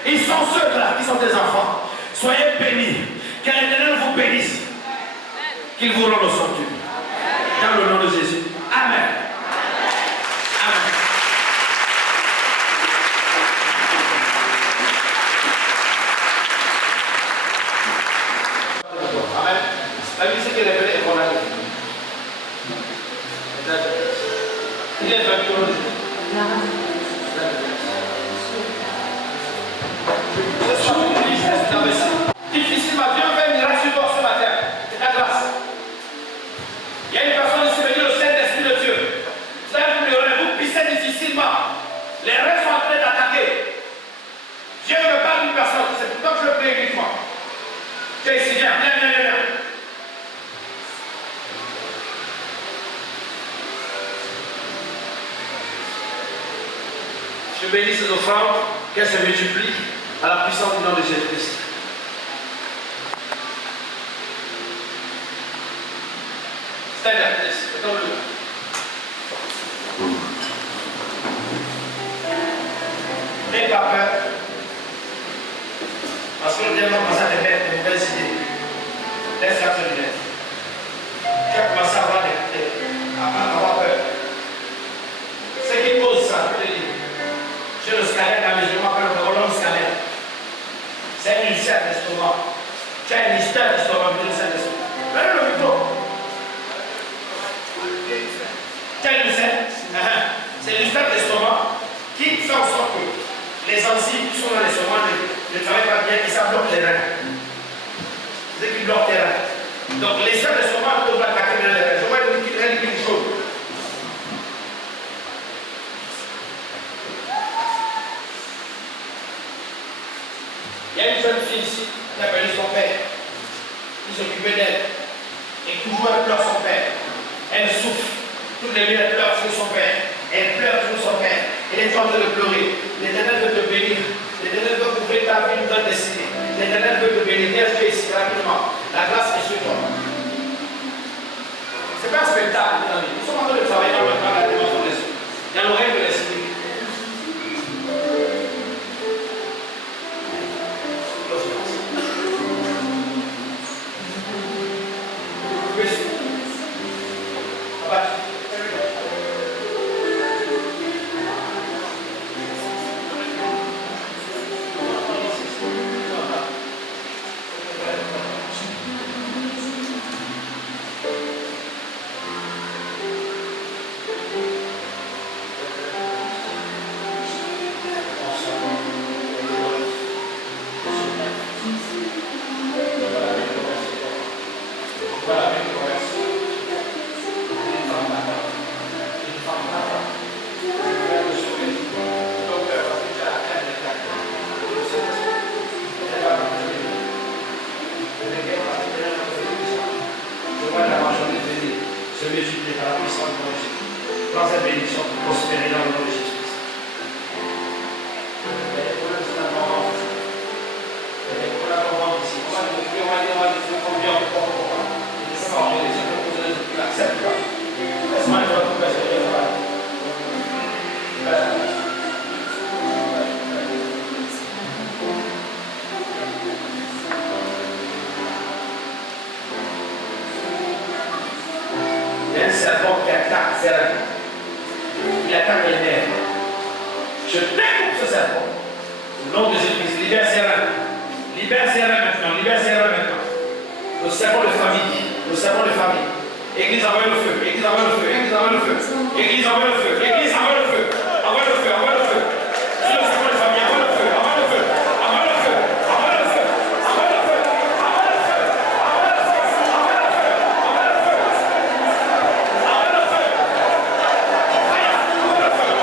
Ils sont ceux-là qui sont tes enfants. Soyez bénis. Que l'Éternel vous bénisse. Qu'il vous rende au sanctuaire. Dans le nom de Jésus. Amen. Amen. Amen. La musique est révélée et qu'on a dit. Il est vaincu au Jésus. Difficilement, Dieu fait un miracle sur toi ce matin. C'est ta grâce. Il y a une personne ici, venue le Saint-Esprit de Dieu. Vous allez pleurer, vous pissez difficilement. Les rêves sont en train d'attaquer. Dieu me parle d'une personne. C'est pour ça que je le prie uniquement. Tu es ici, viens. Je bénis ces offrandes, qu'elles se multiplient à la puissance du nom de Jésus-Christ. Stand up, please. Don't look. N'aie pas peur. Parce que le diable va commencer à te mettre de mauvaises idées. Laisse-la se lever. Tu vas commencer à avoir peur. Ce qui cause ça, je te dis. J'ai le scalaire à la maison, je m'appelle le colonne scalaire. C'est un ulcère d'estomac. Tu as une histoire d'estomac, un ulcère d'estomac. Prenez le micro. Tu as une ulcère. C'est l'ulcère d'estomac qui fait en sorte que les enzymes qui sont dans l'estomac ne travaillent pas bien et ça bloque les reins. C'est qui bloque les reins. Donc les ulcères d'estomac peuvent attaquer les reins. Je vois une liquide jaune. Il y a une jeune fille ici qui a perdu son père, qui s'occupait d'elle, et toujours elle pleure son père. Elle souffre. Toutes les nuits elle pleure sur son père. Elle pleure sur son père. Elle est en train de pleurer. L'Éternel veut te bénir. L'Éternel veut couvrir ta vie, nous donne destinée. L'Éternel veut te bénir. Viens jouer ici rapidement. La grâce est sur toi. C'est pas un spectacle, mes amis. Nous sommes en train de travailler dans la dimension de l'esprit. Il y a l'oreille de l'esprit. Serin. Il attaque les nerfs. Je découpe ce serpent. Au nom de Jésus-Christ, libère Serin. Libère Serin maintenant. Libère Serin maintenant. Le serpent de famille. Le serpent de famille. Église, envoie le feu. Église, envoie le feu. Église, envoie le feu. Église, envoie le feu. Église, envoie le feu. Envoie le feu. Envoie le feu. C'est le serpent de famille. Envoie le feu. Envoie le feu. Envoie le feu. Envoie le feu. Envoie le feu. Envoie le feu. Envoie le feu. Envoie le feu. Envoie le feu. Envoie le feu. Fire. Envoie le feu.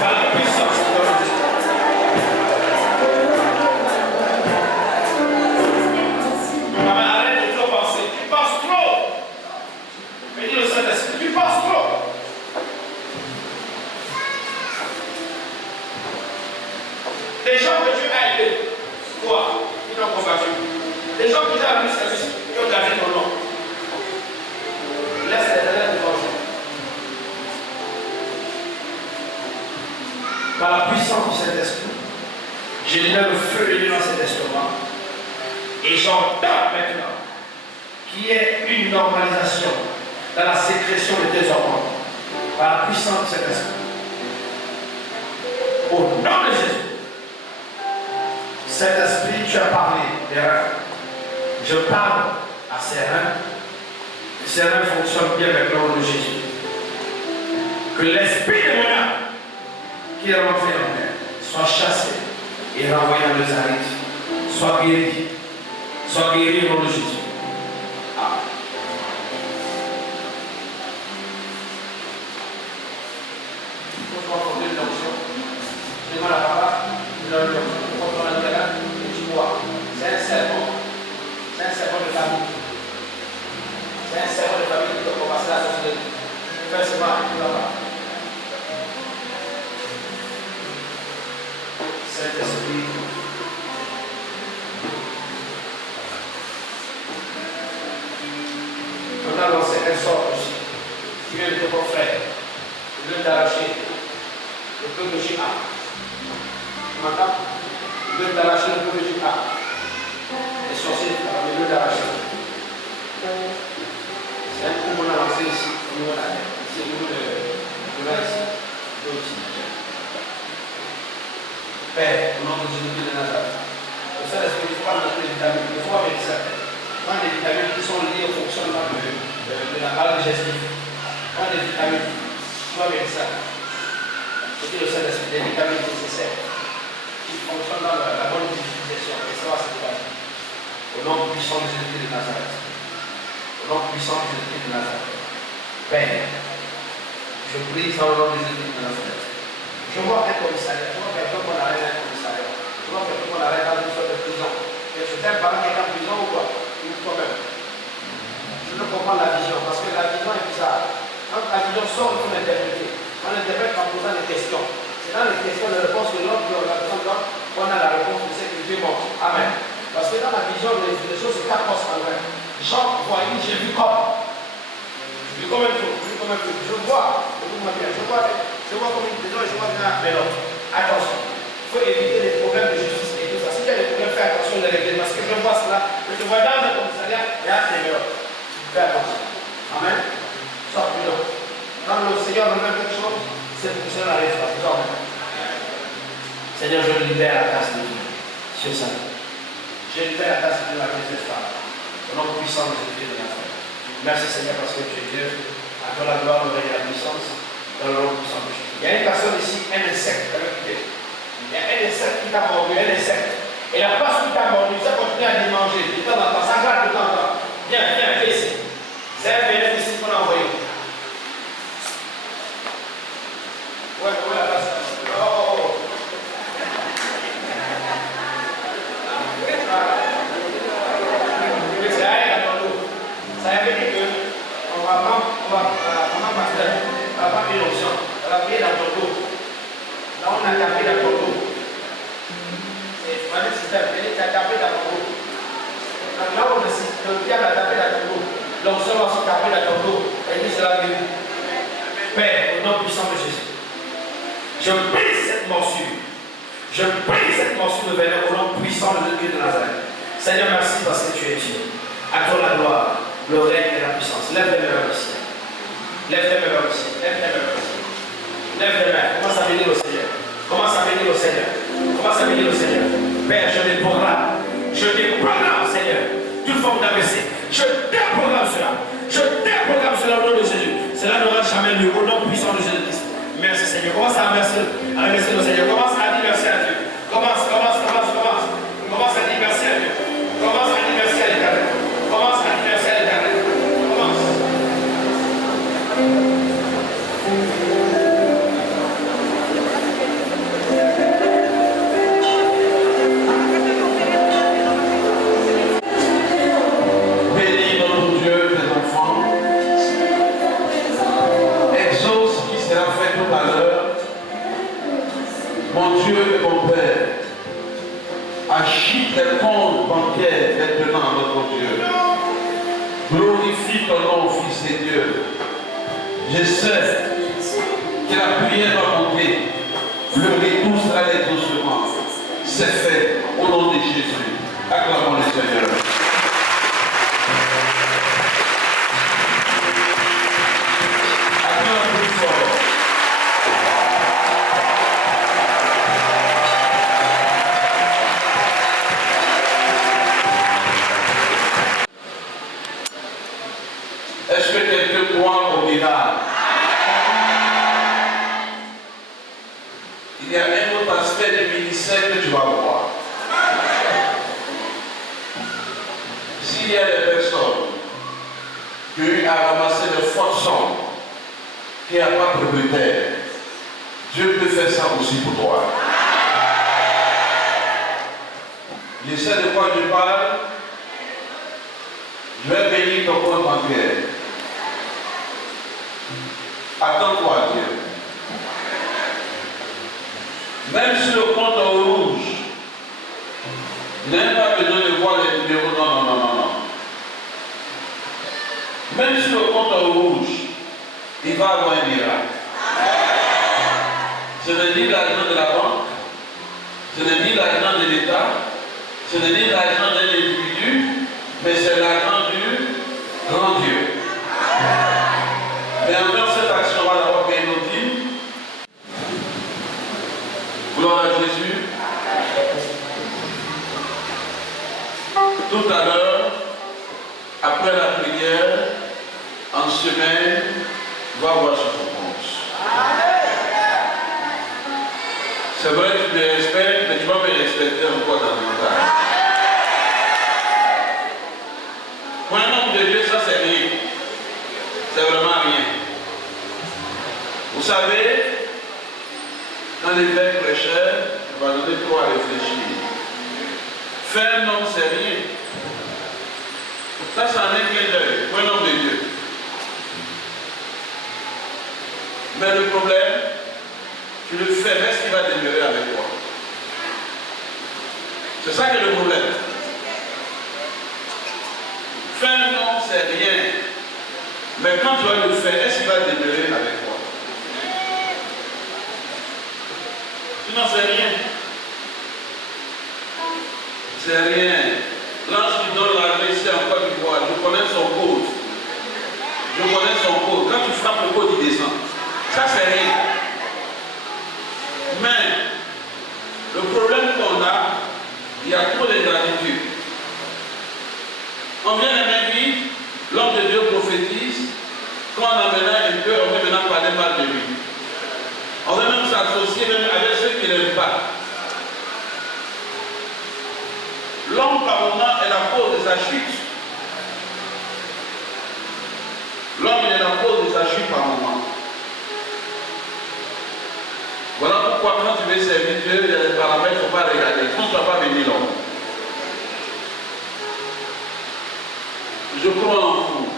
Par la puissance de Dieu. Maman, arrête de trop penser. Tu penses trop. Mais dis le Saint-Esprit, tu penses trop. Des gens que Dieu a aidés, toi, qui t'ont combattu. Des gens qui t'ont appris service, qui ont gardé ton nom. Laisse les élèves devant toi. Par la puissance du Saint-Esprit, je libère le feu de Dieu dans cet estomac. Et j'entends maintenant qu'il y ait une normalisation dans la sécrétion de tes hormones par la puissance de cet esprit. Au nom de Jésus, cet esprit, tu as parlé des reins. Je parle à ces reins. Ces reins fonctionnent bien avec le nom de Jésus. Que l'esprit de mon âme qui est rentré en mer soit chassé et renvoyé dans les arêtes. Soit guéri. Sois guéri au nom de Jésus. Amen. Il faut apporter une onction. Je demande à papa, il donne une onction. Il faut prendre un terrain et tu vois. C'est un serpent. C'est un serpent de famille. C'est un serpent de famille qui doit commencer à sortir. Fais ce mal, tu vas pas. Saint-Esprit. On a lancé un sort aussi. Tu viens de ton frère. Tu viens d'arracher le peu de J.A. Tu m'entends? Tu viens d'arracher le peu de J.A. Les sorciers, tu viens d'arracher. C'est un coup qu'on a lancé ici, au niveau de la tête. Ici, au niveau de là, ici. Père, au nom de Jésus de Nazareth. Le Saint-Esprit, il faut pas mettre les vitamines, il faut avec ça. Quand des vitamines qui sont liées au fonctionnement de la balle digestive, quand des vitamines, tu vas avec ça. Je dis le Saint-Esprit, des vitamines nécessaires qui fonctionnent dans la bonne digestion, et ça va se dégager. Au nom puissant de Jésus de Nazareth. Au nom puissant de Jésus de Nazareth. Père, je prie dans le nom de Jésus de Nazareth. Je vois un commissariat, je vois quelqu'un qu'on arrête un commissariat. Je vois quelqu'un qu'on arrête dans une sorte de prison. Et je t'aime par qui est en prison ou quoi? Ou toi-même. Je ne comprends la vision, parce que la vision est bizarre. Quand la vision sort, il faut l'interpréter. On l'interprète en posant des questions. C'est dans les questions de réponse que l'autre dit, la personne donne, qu'on a la réponse de ce que Dieu montre. Amen. Parce que dans la vision, les choses se capotent en vrai. Jean voyait, j'ai vu comme. J'ai vu comme un truc, je vois, écoute-moi bien, je vois comme une prison et je vois bien mais l'autre. Attention, il faut éviter les problèmes de justice et tout ça. Si tu as des problèmes, fais attention de les régler. Parce que je vois cela, je te vois dans un commissariat, il y a des l'autre. Fais attention. Amen. Sors plus loin. Quand le Seigneur nous met quelque chose, c'est pour cela n'arrive pas. Seigneur, je libère la grâce de Dieu sur ça. Je libère la grâce de Dieu avec cette femme. Au nom puissant de Jésus de Nazareth. Merci Seigneur parce que tu es Dieu. À toi la gloire, l'honneur et la puissance. Dans le nom puissant de Jésus. Il y a une personne ici, un insecte avec lui. Il y a un insecte qui t'a mordu, un insecte. Et la place qui t'a mordu, ça continue à les manger. De temps en temps, ça gratte de temps en temps. Viens, viens ici. C'est un bénéfice ici qu'on a envoyé. Ouais, la place. Oh. Ça veut dire que on va prendre une option. On va payer dans ton dos. Là, on a tapé dans ton dos. C'est le système. Tu as tapé dans ton dos. Là, on le diable a tapé dans ton dos. L'option va se taper dans ton dos. Et dit cela guérit. Père, au nom puissant de Jésus, je brise cette morsure. Je brise cette morsure de venin au nom puissant de Dieu de Nazareth. Seigneur, merci parce que tu es Dieu. À toi la gloire, le règne et la puissance. Lève les mains vers le ciel. Lève les mains vers le ciel. Lève les mains vers le ciel. Lève les mains. Commence à bénir le Seigneur. Commence à bénir le Seigneur. Commence à bénir le Seigneur. Père, je déprogramme. Je déprogramme, Seigneur, toute forme d'AVC. Je déprogramme cela. Je déprogramme cela au nom de Jésus. Cela n'aura jamais lieu au nom puissant de Jésus-Christ. Merci Seigneur. Commence à remercier le Seigneur. Commence à dire merci à Dieu. Commence à dire merci à Dieu. Commence à dire merci à l'Éternel. Commence à dire merci à l'Éternel. Commence. Bénis notre Dieu, tes enfants. Exauce ce qui sera fait tout à l'heure. Mon Dieu et mon Père, agite les comptes bancaires maintenant, notre Dieu. Glorifie ton nom, Fils de Dieu. Je sais que la prière va monter. Le retour sera l'exaucement. C'est fait au nom de Jésus. Acclamons le Seigneur. Acclamons plus fort. Est-ce que quelqu'un croit au miracle? Il y a un autre aspect du ministère que tu vas voir. S'il y a des personnes qui ont eu à ramasser de fortes sommes, qui n'ont pas propriétaire, Dieu peut faire ça aussi pour toi. Je sais de quoi je parle. Je vais bénir ton compte bancaire. Attends-toi à Dieu. Même si le compte est rouge, n'aime pas besoin de voir les numéros. Non. Même si le compte est rouge, il va avoir un miracle. Ce n'est ni l'argent de la banque, ce n'est ni l'argent de l'État, ce n'est ni l'argent d'un individu, mais c'est l'argent du grand Dieu. Mais en faisant cette action, on va d'abord payer nos dîmes. Gloire à Jésus. Tout à l'heure, après la prière, en semaine, va voir sur ton compte. C'est vrai que tu me respectes, mais tu vas me respecter encore davantage. Pour un homme de Dieu, ça c'est rien. C'est vraiment rien. Vous savez, quand l'évêque prêchait, il va donner trop à réfléchir. Faire un homme, c'est rien. Ça, c'est un clin d'œil pour un homme de Dieu. Mais le problème, tu le fais, mais est-ce qu'il va demeurer avec toi? C'est ça qui est le problème. Faire un homme, c'est rien. Mais quand tu vas le faire, est-ce qu'il va demeurer avec toi? Tu n'en sais rien. C'est rien. L'ange qui donne la ici en Côte d'Ivoire, je connais son code. Je connais son code. Quand tu frappes le code, il descend. Ça, c'est rien. Mais, le problème qu'on a, il y a trop d'ingratitude. On vient la même vie, l'homme de Dieu prophétise, quand on a maintenant un peu, on veut maintenant parler mal de lui. On veut même s'associer même avec ceux qui ne l'aiment pas. L'homme par moment est la cause de sa chute. L'homme est la cause de sa chute par moment. Voilà pourquoi quand tu veux servir Dieu, il y a des paramètres qu'il ne faut pas regarder. Sinon tu ne vas pas bénir l'homme. Je crois en vous.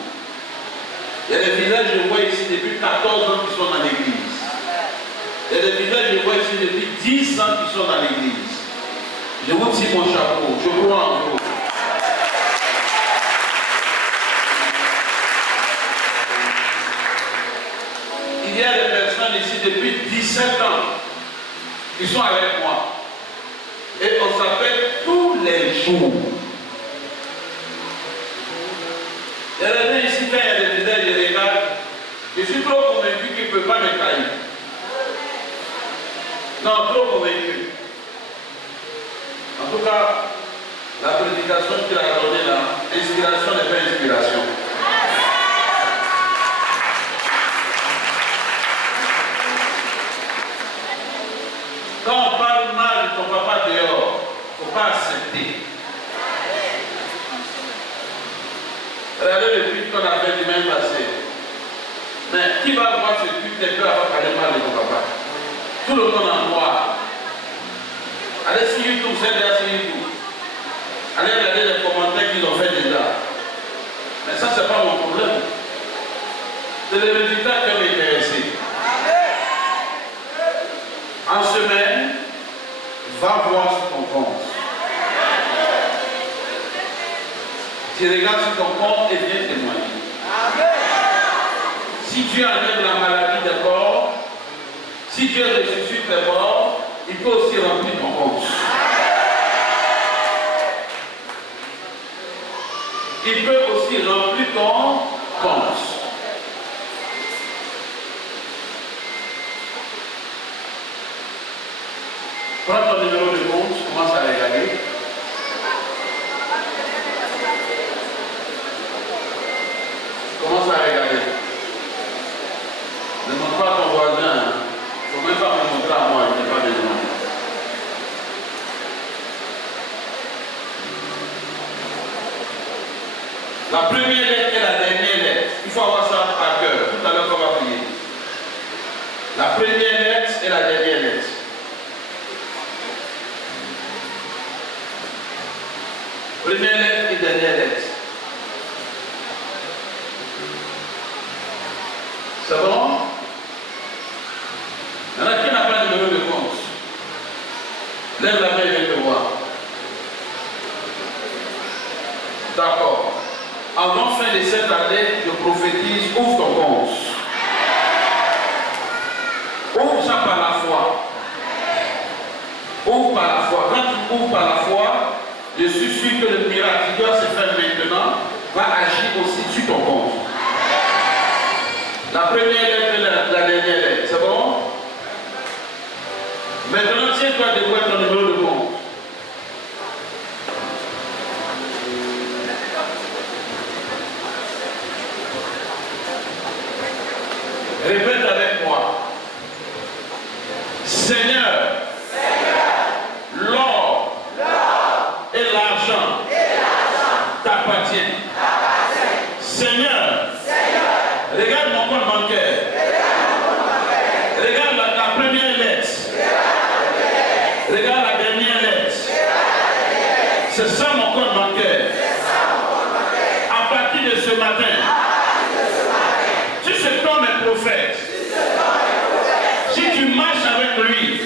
Il y a des villages, je vois ici depuis 14 ans qui sont dans l'église. Il y a des villages, je vois ici depuis 10 ans qui sont dans l'église. Je vous tire mon chapeau. Je crois en vous. Il y a des personnes ici depuis 17 ans qui sont avec moi. Et on s'appelle tous les jours. Regardez ici, quand il y a des visages, je regarde. Je suis trop convaincu qu'il ne peut pas me trahir. Non, trop convaincu. En tout cas, la prédication qu'il a donnée là, inspiration n'est pas inspiration. Quand on parle mal de ton papa dehors, il ne faut pas accepter. Regardez le culte qu'on a fait dimanche passé. Mais qui va voir ce culte et peut avoir parlé mal de ton papa? Tout le monde en noir. Allez sur YouTube, c'est déjà sur YouTube. Allez regarder les commentaires qu'ils ont fait déjà. Mais ça, c'est pas mon problème. C'est le résultat qui m'a intéressé. En semaine, va voir sur ton compte. Tu regardes sur ton compte et viens témoigner. Si Dieu enlève la maladie d'abord, si Dieu ressuscite d'abord, il peut aussi remplir ton compte. Il peut aussi remplir ton compte. Prends ton numéro de compte, commence à regarder. Commence à regarder. Ne montre pas à ton voisin. Il ne faut même pas me montrer à moi, il n'est pas besoin. La première lettre et la dernière lettre. Il faut avoir ça à cœur. Tout à l'heure, on va prier. La première lettre et la dernière lettre. Première lettre et dernière lettre. C'est bon? Il y en a qui n'a pas de numéro de compte. Lève la main et viens te voir. D'accord. Avant fin de cette année, je prophétise, ouvre ton compte. Ouvre ça par la foi. Ouvre par la foi. Quand tu ouvres par la foi, je suis sûr que le miracle qui doit se faire maintenant va agir aussi sur ton compte. La première lettre et la dernière lettre, c'est bon? Maintenant, tiens-toi debout avec ton numéro de compte. Répète avec moi. Seigneur, l'or et l'argent t'appartiennent. Seigneur, regarde mon compte bancaire. Regarde la première lettre. Regarde la dernière lettre. C'est ça mon compte bancaire. À partir de ce matin, si cet homme est prophète, si tu marches avec lui,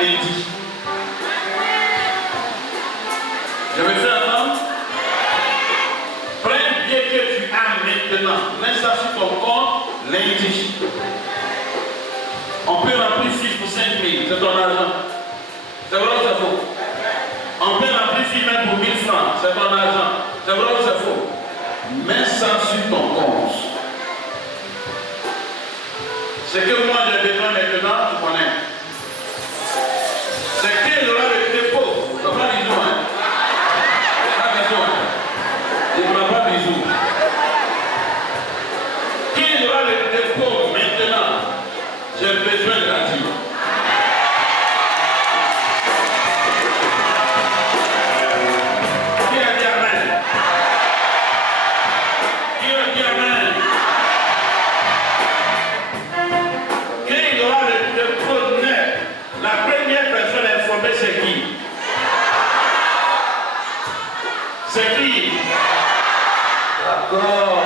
lundi. Je vais faire attendre. Prends le billet que tu as maintenant. Mets ça sur ton compte lundi. On peut remplir 6 pour 5 000. C'est ton argent. C'est vrai ou c'est faux? On peut remplir 6 000 pour 1 000 francs. C'est ton argent. C'est vrai ou c'est faux? Mets ça sur ton compte. Ce que moi j'ai besoin maintenant, tu connais. C'est qu'il aura le dépôt. Il ne prend pas bisous, hein? Pas bisous, hein? Il ne prend pas bisous. Qu'il aura le dépôt maintenant, j'ai besoin de la vie. Qui a dit amen? Qui a dit amen? Qu'il aura le dépôt net, la première personne informée, c'est qui? C'est qui? D'accord.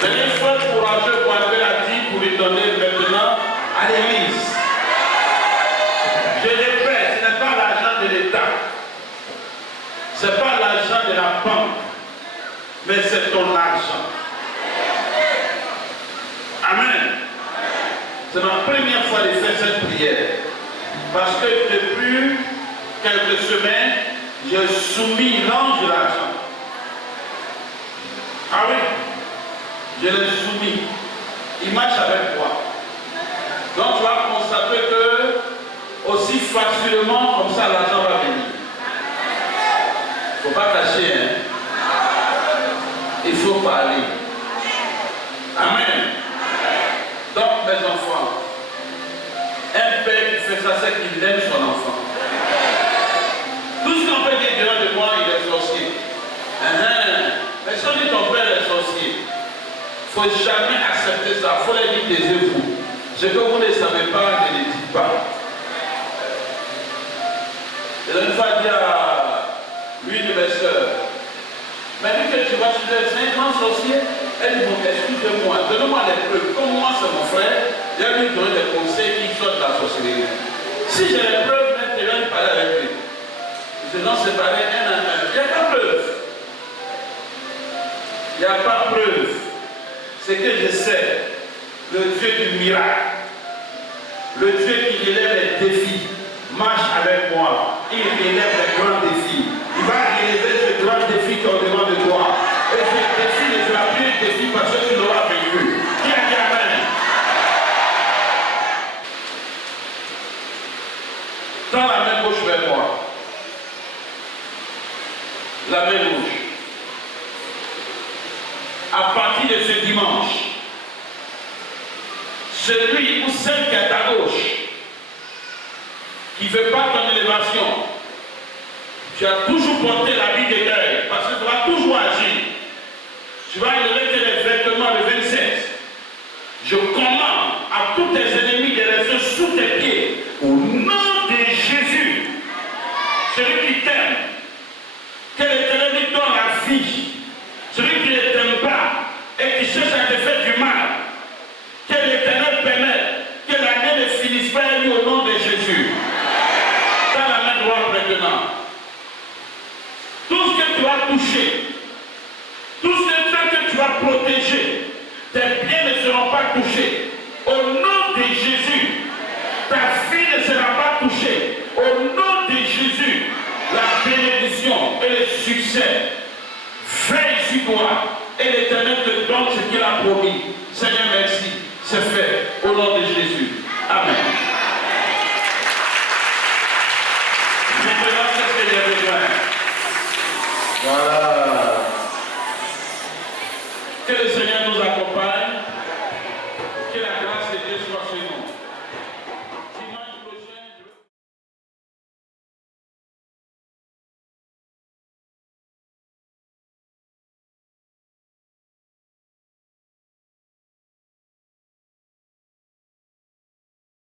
Venez faire courageux pour enlever la vie pour lui donner maintenant à l'église. Je répète, ce n'est pas l'argent de l'État. Ce n'est pas l'argent de la banque. Mais c'est ton argent. Amen. C'est ma première fois de faire cette prière. Parce que depuis quelques semaines, j'ai soumis l'ange de l'argent. Ah oui, je l'ai soumis. Il marche avec moi. Donc tu vas constater que aussi facilement comme ça l'argent va venir. Il ne faut pas cacher, hein. Il faut parler. Amen. Donc mes enfants, un père qui fait ça, c'est qu'il aime son enfant. Tout ce qu'on peut dire devant de moi, il est sorcier. Mais si on dit ton père est sorcier, il ne faut jamais accepter ça. Il faut les dire, taisez-vous. Ce que vous ne savez pas, ne le dites pas. Et une fois dit à l'une de mes soeurs, mais vu que tu vas sur c'est un grand sorcier, elle dit, bon, excusez-moi, donnez-moi des preuves. Comme moi, c'est mon frère, il a lui donné des conseils qui sortent de la sorcellerie. Si j'ai les preuves, maintenant, je vais parler avec lui. Je non séparer un à un. Il n'y a pas preuve. Il n'y a pas preuve. C'est que je sais, le Dieu du miracle, le Dieu qui élève les défis, marche avec moi. Il élève les grands défis. Il va élever ce grand défi qu'on demande de toi. Et ce défi ne sera plus un défi parce que tu l'auras vécu. Qui a dit amen? Tends la main gauche vers moi. La main gauche. À partir de ce dimanche, celui ou celle qui est à ta gauche, qui ne veut pas ton élévation, tu as toujours porté la vie de deuil, parce que tu vas toujours agir. Tu vas élever tes vêtements le 27. Je commande à tous tes ennemis de rester sous tes pieds, au nom de Jésus, celui qui t'aime. Que l'Éternel lui donne la vie. Celui qui ne t'aime pas et qui cherche à te faire du mal. Que l'Éternel permette que l'année ne finisse pas et lui